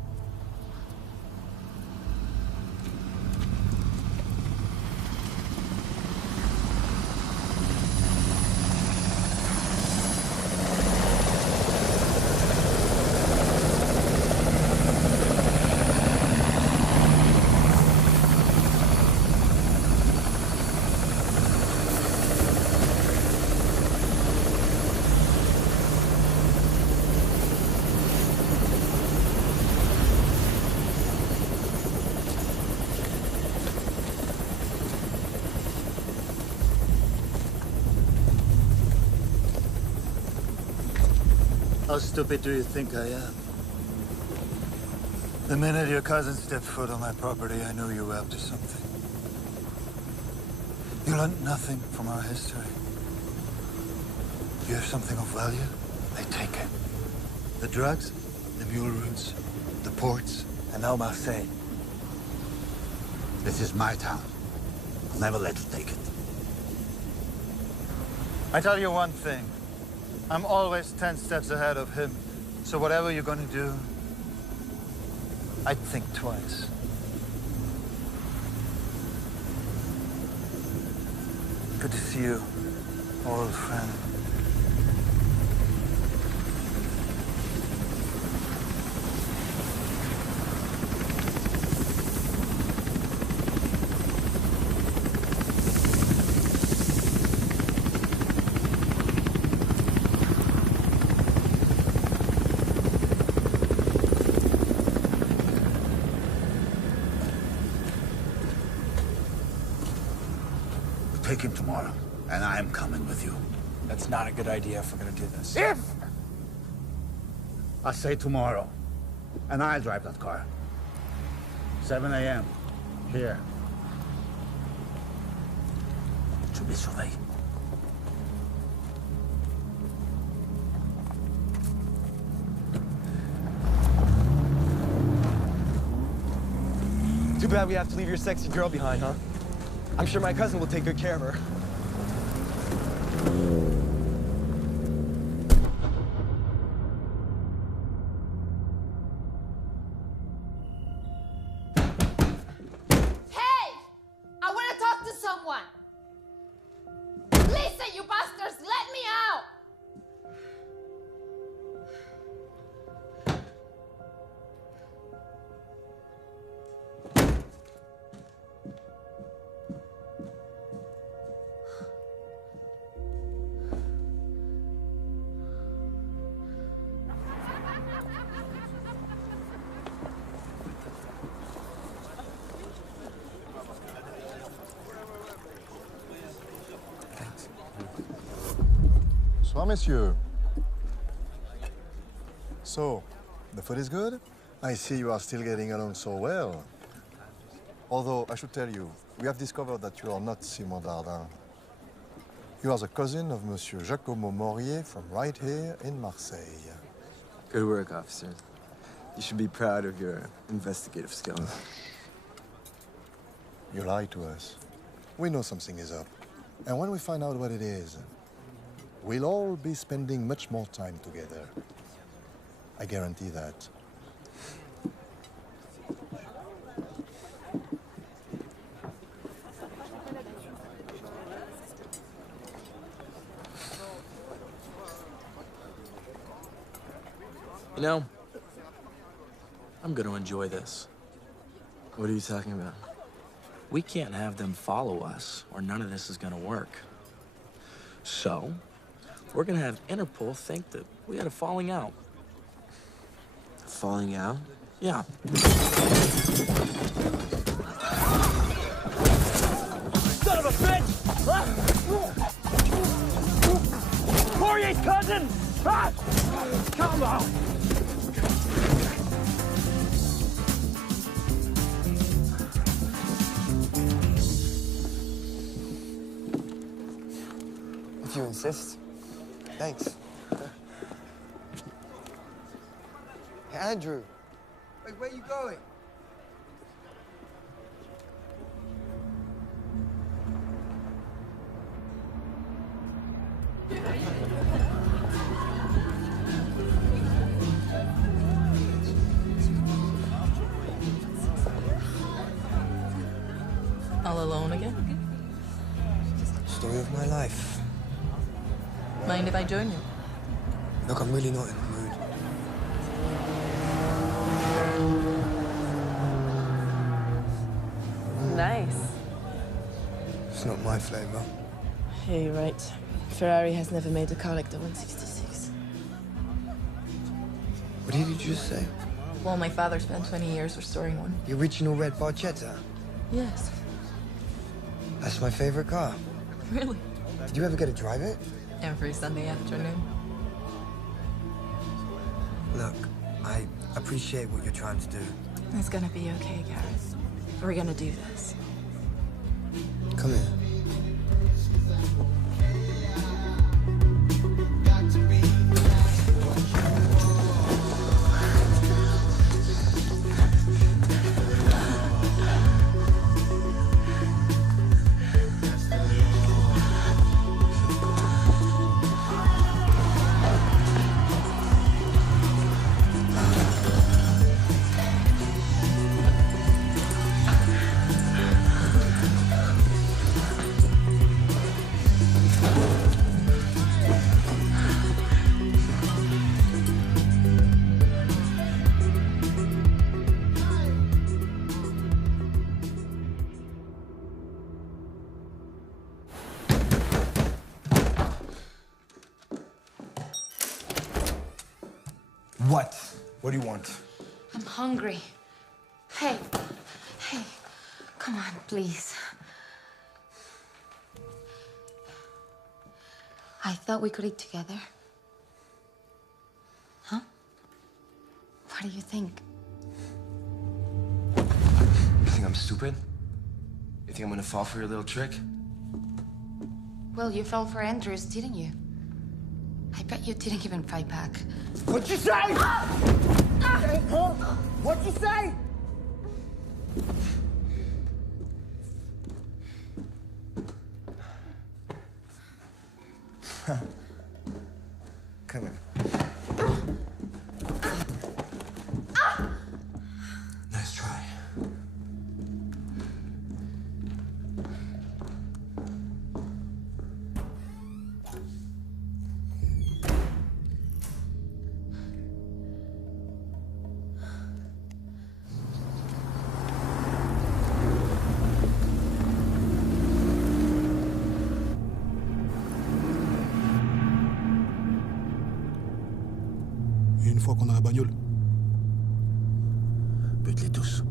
How stupid do you think I am? The minute your cousin stepped foot on my property, I knew you were up to something. You learned nothing from our history. You have something of value, they take it. The drugs, the mule routes, the ports, and now Marseille. This is my town. I'll never let you take it. I tell you one thing. I'm always 10 steps ahead of him. So whatever you're gonna do, I'd think twice. Good to see you, old friend. Take him tomorrow, and I am coming with you. That's not a good idea if we're gonna do this. If! I say tomorrow, and I'll drive that car. 7 a.m. Here. Je vais surveiller. Too bad we have to leave your sexy girl behind, huh? I'm sure my cousin will take good care of her. Hey! I want to talk to someone! Listen, you bastards! Let me out! Bonsoir, messieurs. So, the food is good? I see you are still getting along so well. Although, I should tell you, we have discovered that you are not Simon Dardin. You are the cousin of Monsieur Giacomo Morier from right here in Marseille. Good work, officer. You should be proud of your investigative skills. You lied to us. We know something is up. And when we find out what it is, we'll all be spending much more time together. I guarantee that. You know, I'm gonna enjoy this. What are you talking about? We can't have them follow us, or none of this is gonna work. So, we're gonna have Interpol think that we had a falling out. Falling out? Yeah. Son of a bitch! Poirier's cousin! Ah! Come on! If you insist. Thanks. Hey, Andrew. Wait, where are you going? All alone again? Story of my life. Mind if I join you? Look, I'm really not in the mood. Nice. It's not my flavor. Yeah, you're right. Ferrari has never made a car like the 166. What did you just say? Well, my father spent 20 years restoring one. The original red Barchetta? Yes. That's my favorite car. Really? Did you ever get to drive it? Every Sunday afternoon. Look, I appreciate what you're trying to do. It's gonna be okay, Gareth. We're gonna do this. Come here. What? What do you want? I'm hungry. Hey, come on, please. I thought we could eat together. Huh? What do you think? You think I'm stupid? You think I'm gonna fall for your little trick? Well, you fell for Andrews, didn't you? I bet you didn't even fight back. What'd you say? What'd you say? Come here. Nice try. Et une fois qu'on a la bagnole, bute-les tous.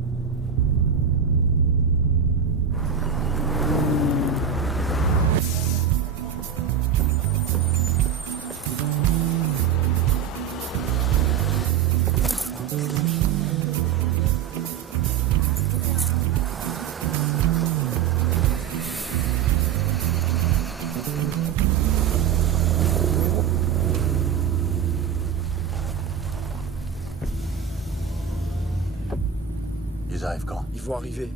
Ils arrivent quand? Ils vont arriver.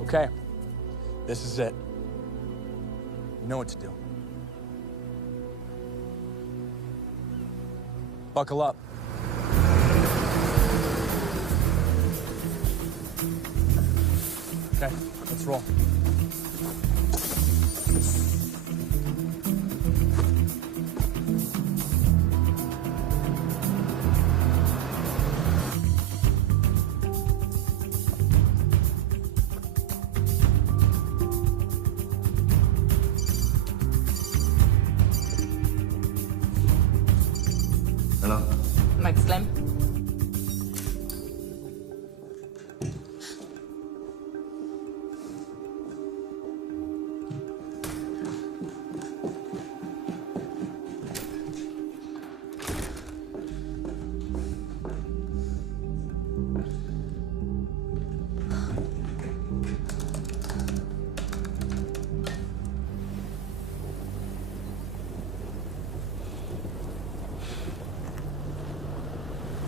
Okay. This is it. You know what to do. Buckle up. Okay, let's roll. Hello? Max Clem?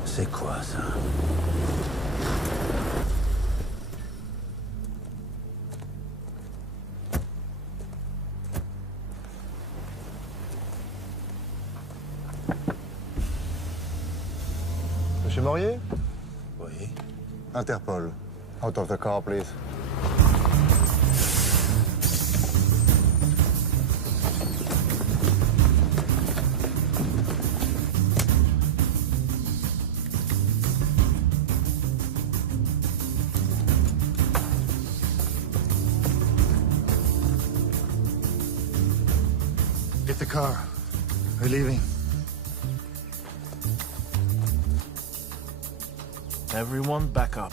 C'est quoi ça? Monsieur Morier? Oui. Interpol. Out of the car, please. Get the car. We're leaving. Everyone back up.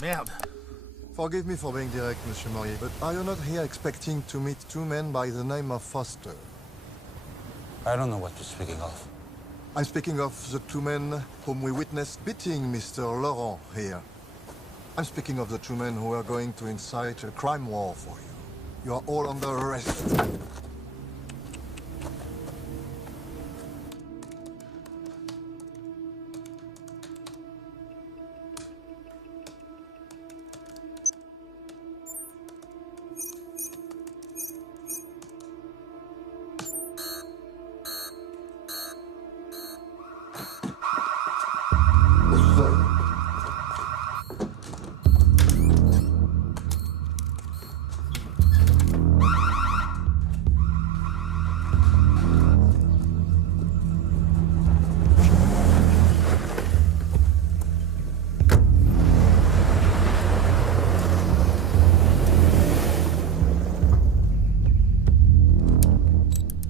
Merde. Forgive me for being direct, Monsieur Morier, but are you not here expecting to meet two men by the name of Foster? I don't know what you're speaking of. I'm speaking of the two men whom we witnessed beating Mr. Laurent here. I'm speaking of the two men who are going to incite a crime war for you. You are all under arrest.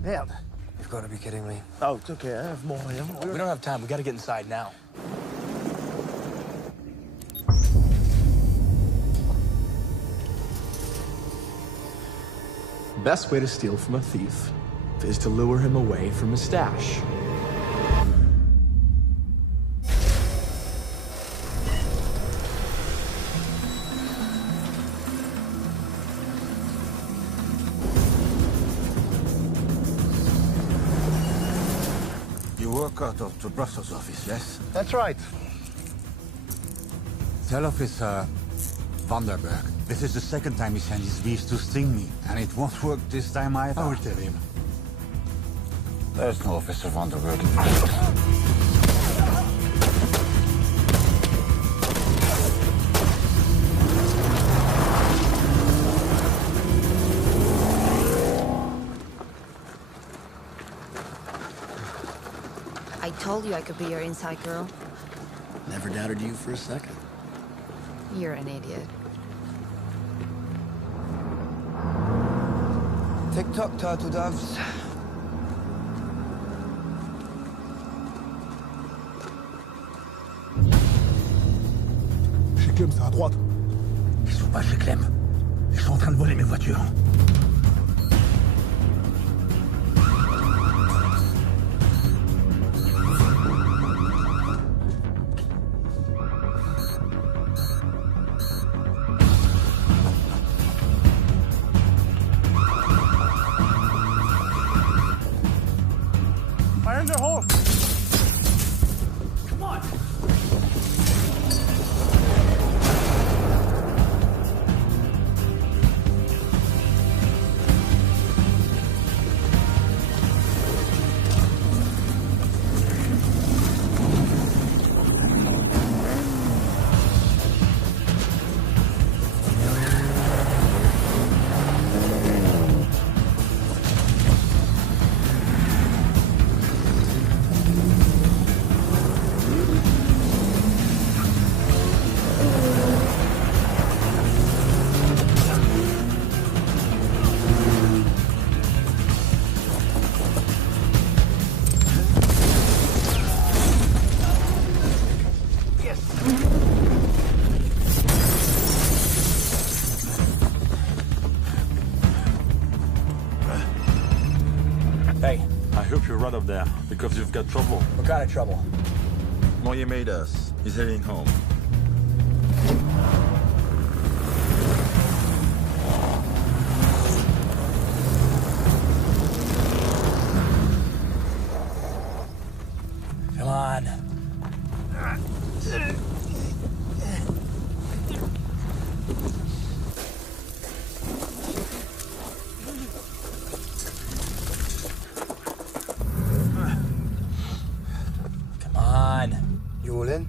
Merde. You've got to be kidding me. Oh, it's okay. I have more. We don't have time. We gotta get inside now. Best way to steal from a thief is to lure him away from his stash. You work out of the Brussels office, yes? That's right. Tell Officer Vanderberg. This is the second time he sent his beast to sting me, and it won't work this time either. I will tell him. There's no Officer Vanderberg. I told you I could be your inside girl. Never doubted you for a second. You're an idiot. Tick-tock, turtle doves. Chez Clem, c'est à droite. Ils sont pas chez Clem. Ils sont en train de voler mes voitures. Fire in the hole! Come on! Hey. I hope you're out of there, because you've got trouble. What kind of trouble? Morier made us. He's heading home. Come on. Come on. You all in?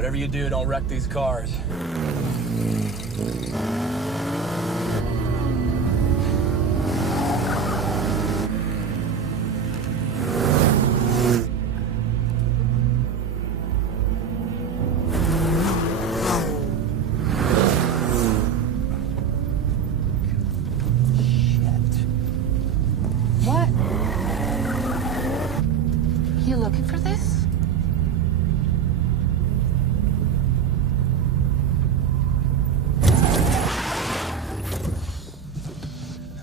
Whatever you do, don't wreck these cars. What? You looking for this?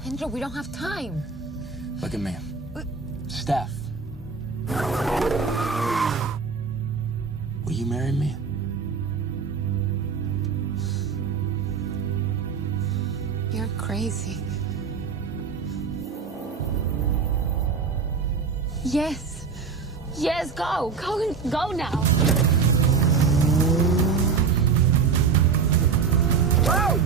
Andrew, we don't have time. Look at me. Steph. Will you marry me? You're crazy. Yes. Yes, go. Go now. Whoa!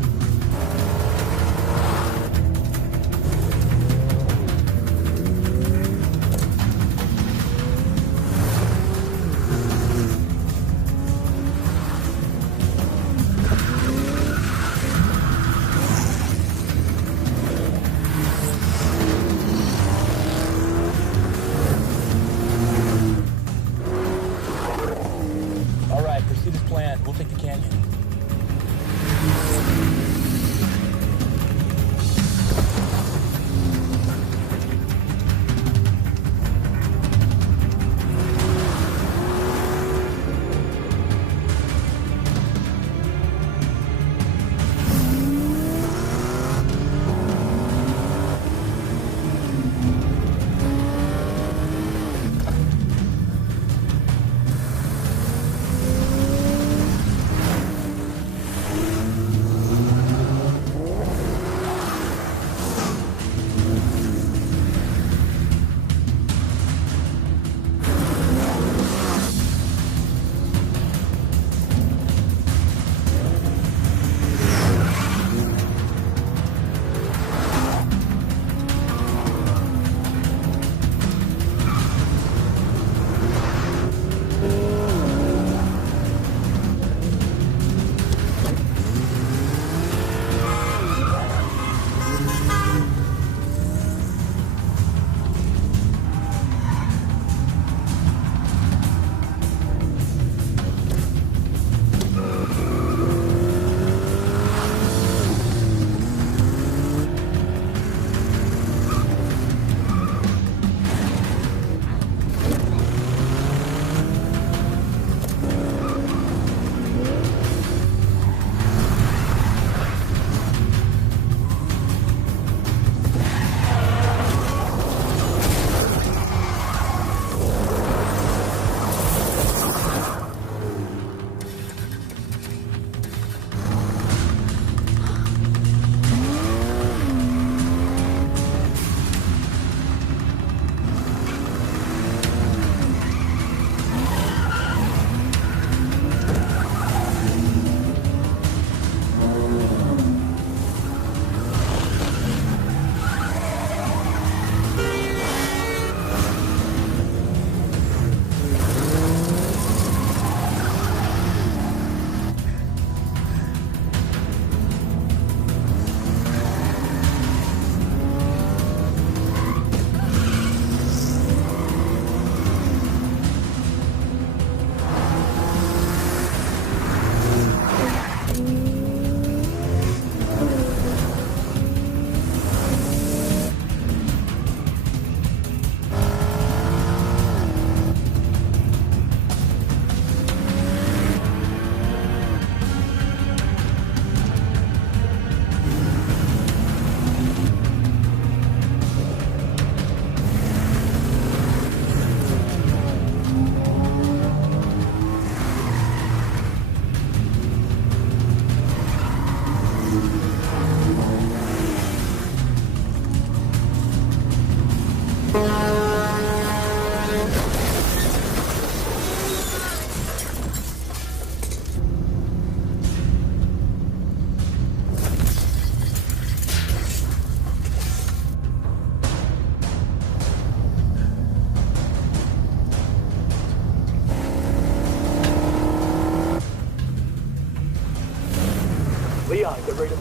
All right, proceed as planned. We'll take the canyon.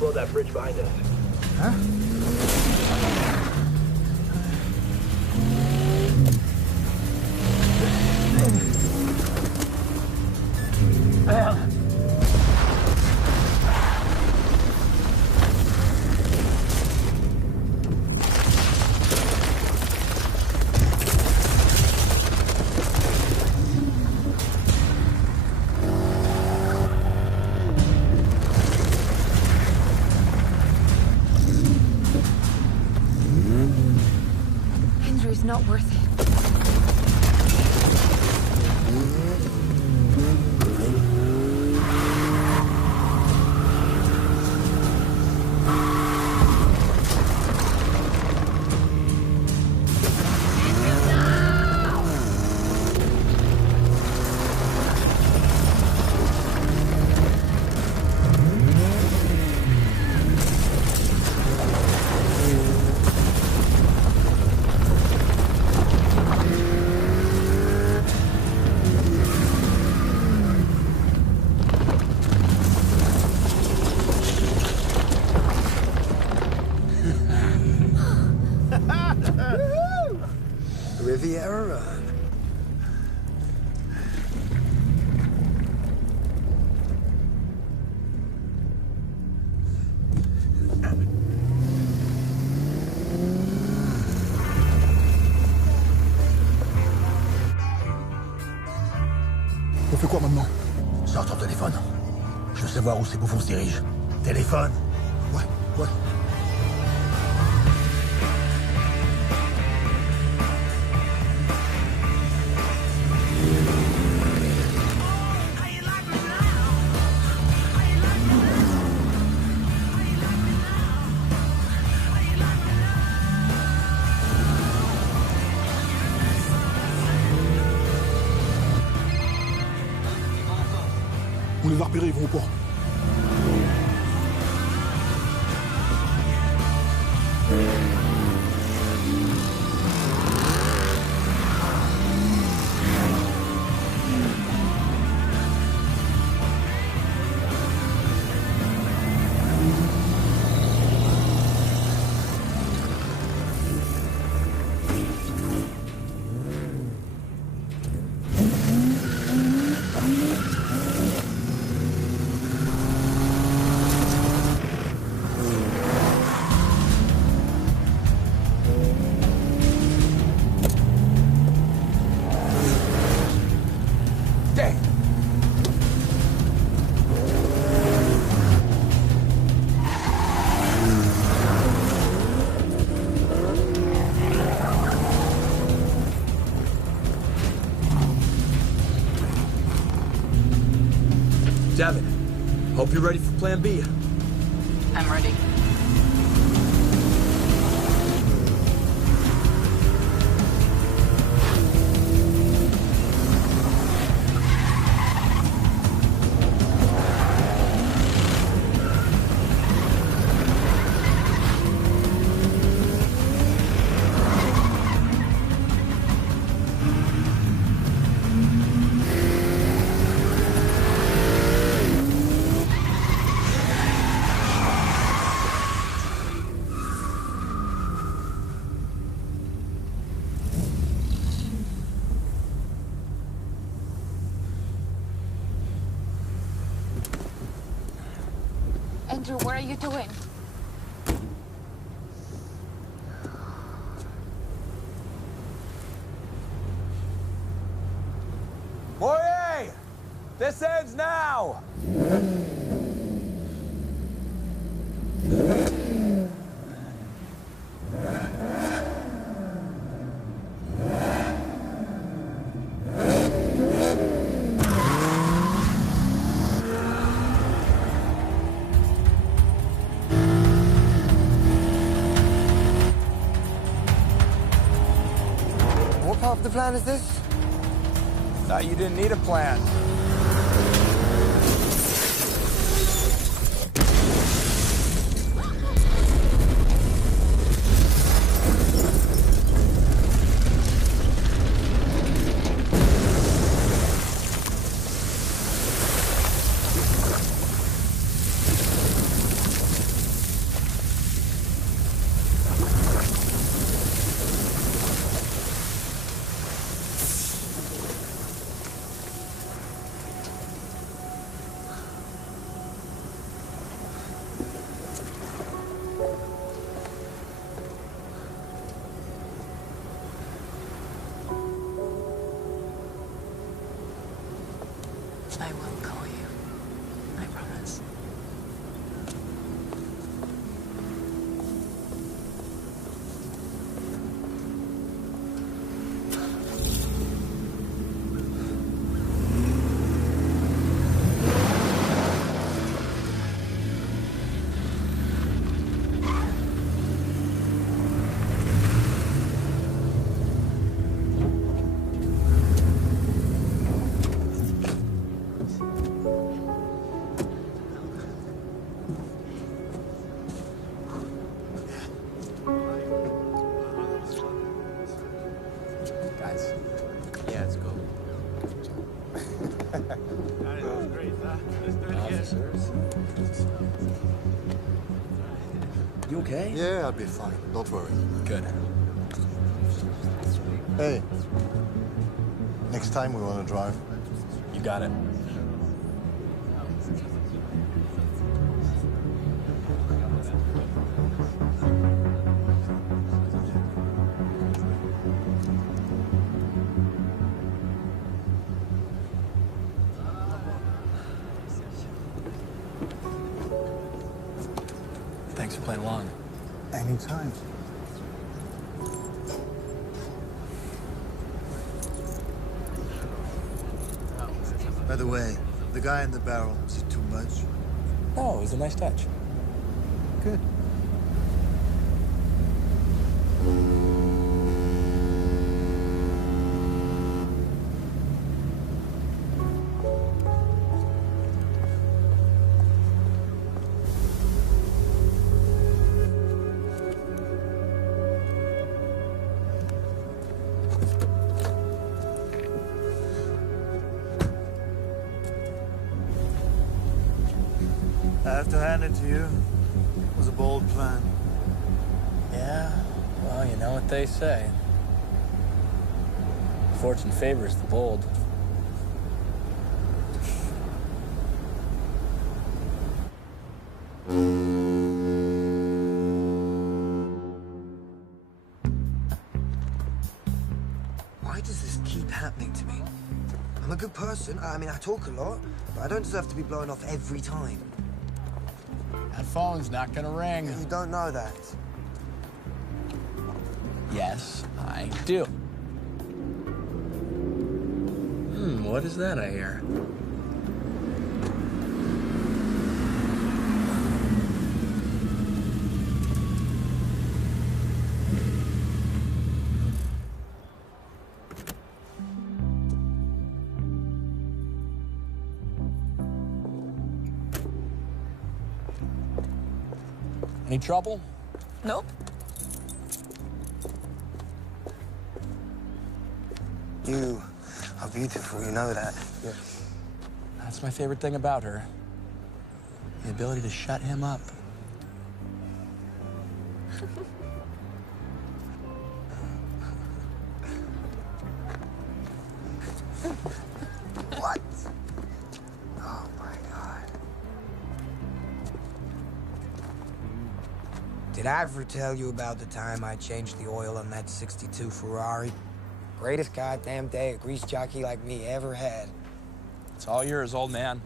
blow that bridge behind us. Huh? Andrew's not worth it. Riviera Run. On fait quoi maintenant? Sors ton téléphone. Je veux savoir où ces bouffons se dirigent. Téléphone. Ouais, ouais. On les a repérés, ils vont au port. Devin, hope you're ready for Plan B. I'm ready. Andrew, what are you doing? Moye! This ends now! What part of the plan is this? Thought you didn't need a plan. Officers. You okay? Yeah, I'll be fine. Don't worry. Good. Hey, next time we want to drive. You got it. Thanks for playing along. Anytime. By the way, the guy in the barrel, is it too much? Oh, it was a nice touch. Good. I have to hand it to you. It was a bold plan. Yeah, well, you know what they say. Fortune favors the bold. Why does this keep happening to me? I'm a good person. I mean, I talk a lot, but I don't deserve to be blown off every time. That phone's not gonna ring. You don't know that. Yes, I do. What is that I hear? Any trouble? Nope. You are beautiful, you know that. Yeah. That's my favorite thing about her. The ability to shut him up. What? Oh my God. Did I ever tell you about the time I changed the oil on that '62 Ferrari? Greatest goddamn day a grease jockey like me ever had. It's all yours, old man.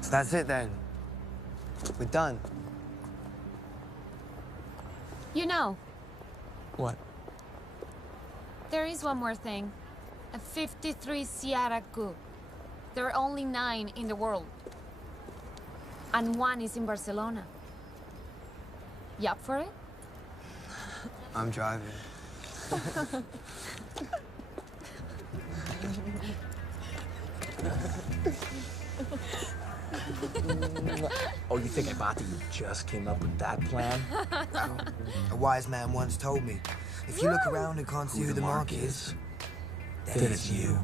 So that's it then. We're done. You know, What? there is one more thing. A 53 Sierra Coupe. There are only 9 in the world. And 1 is in Barcelona. You up for it? I'm driving. Oh, you think I bought that you just came up with that plan? A wise man once told me, if you look around and can't see who the mark is, then it's you.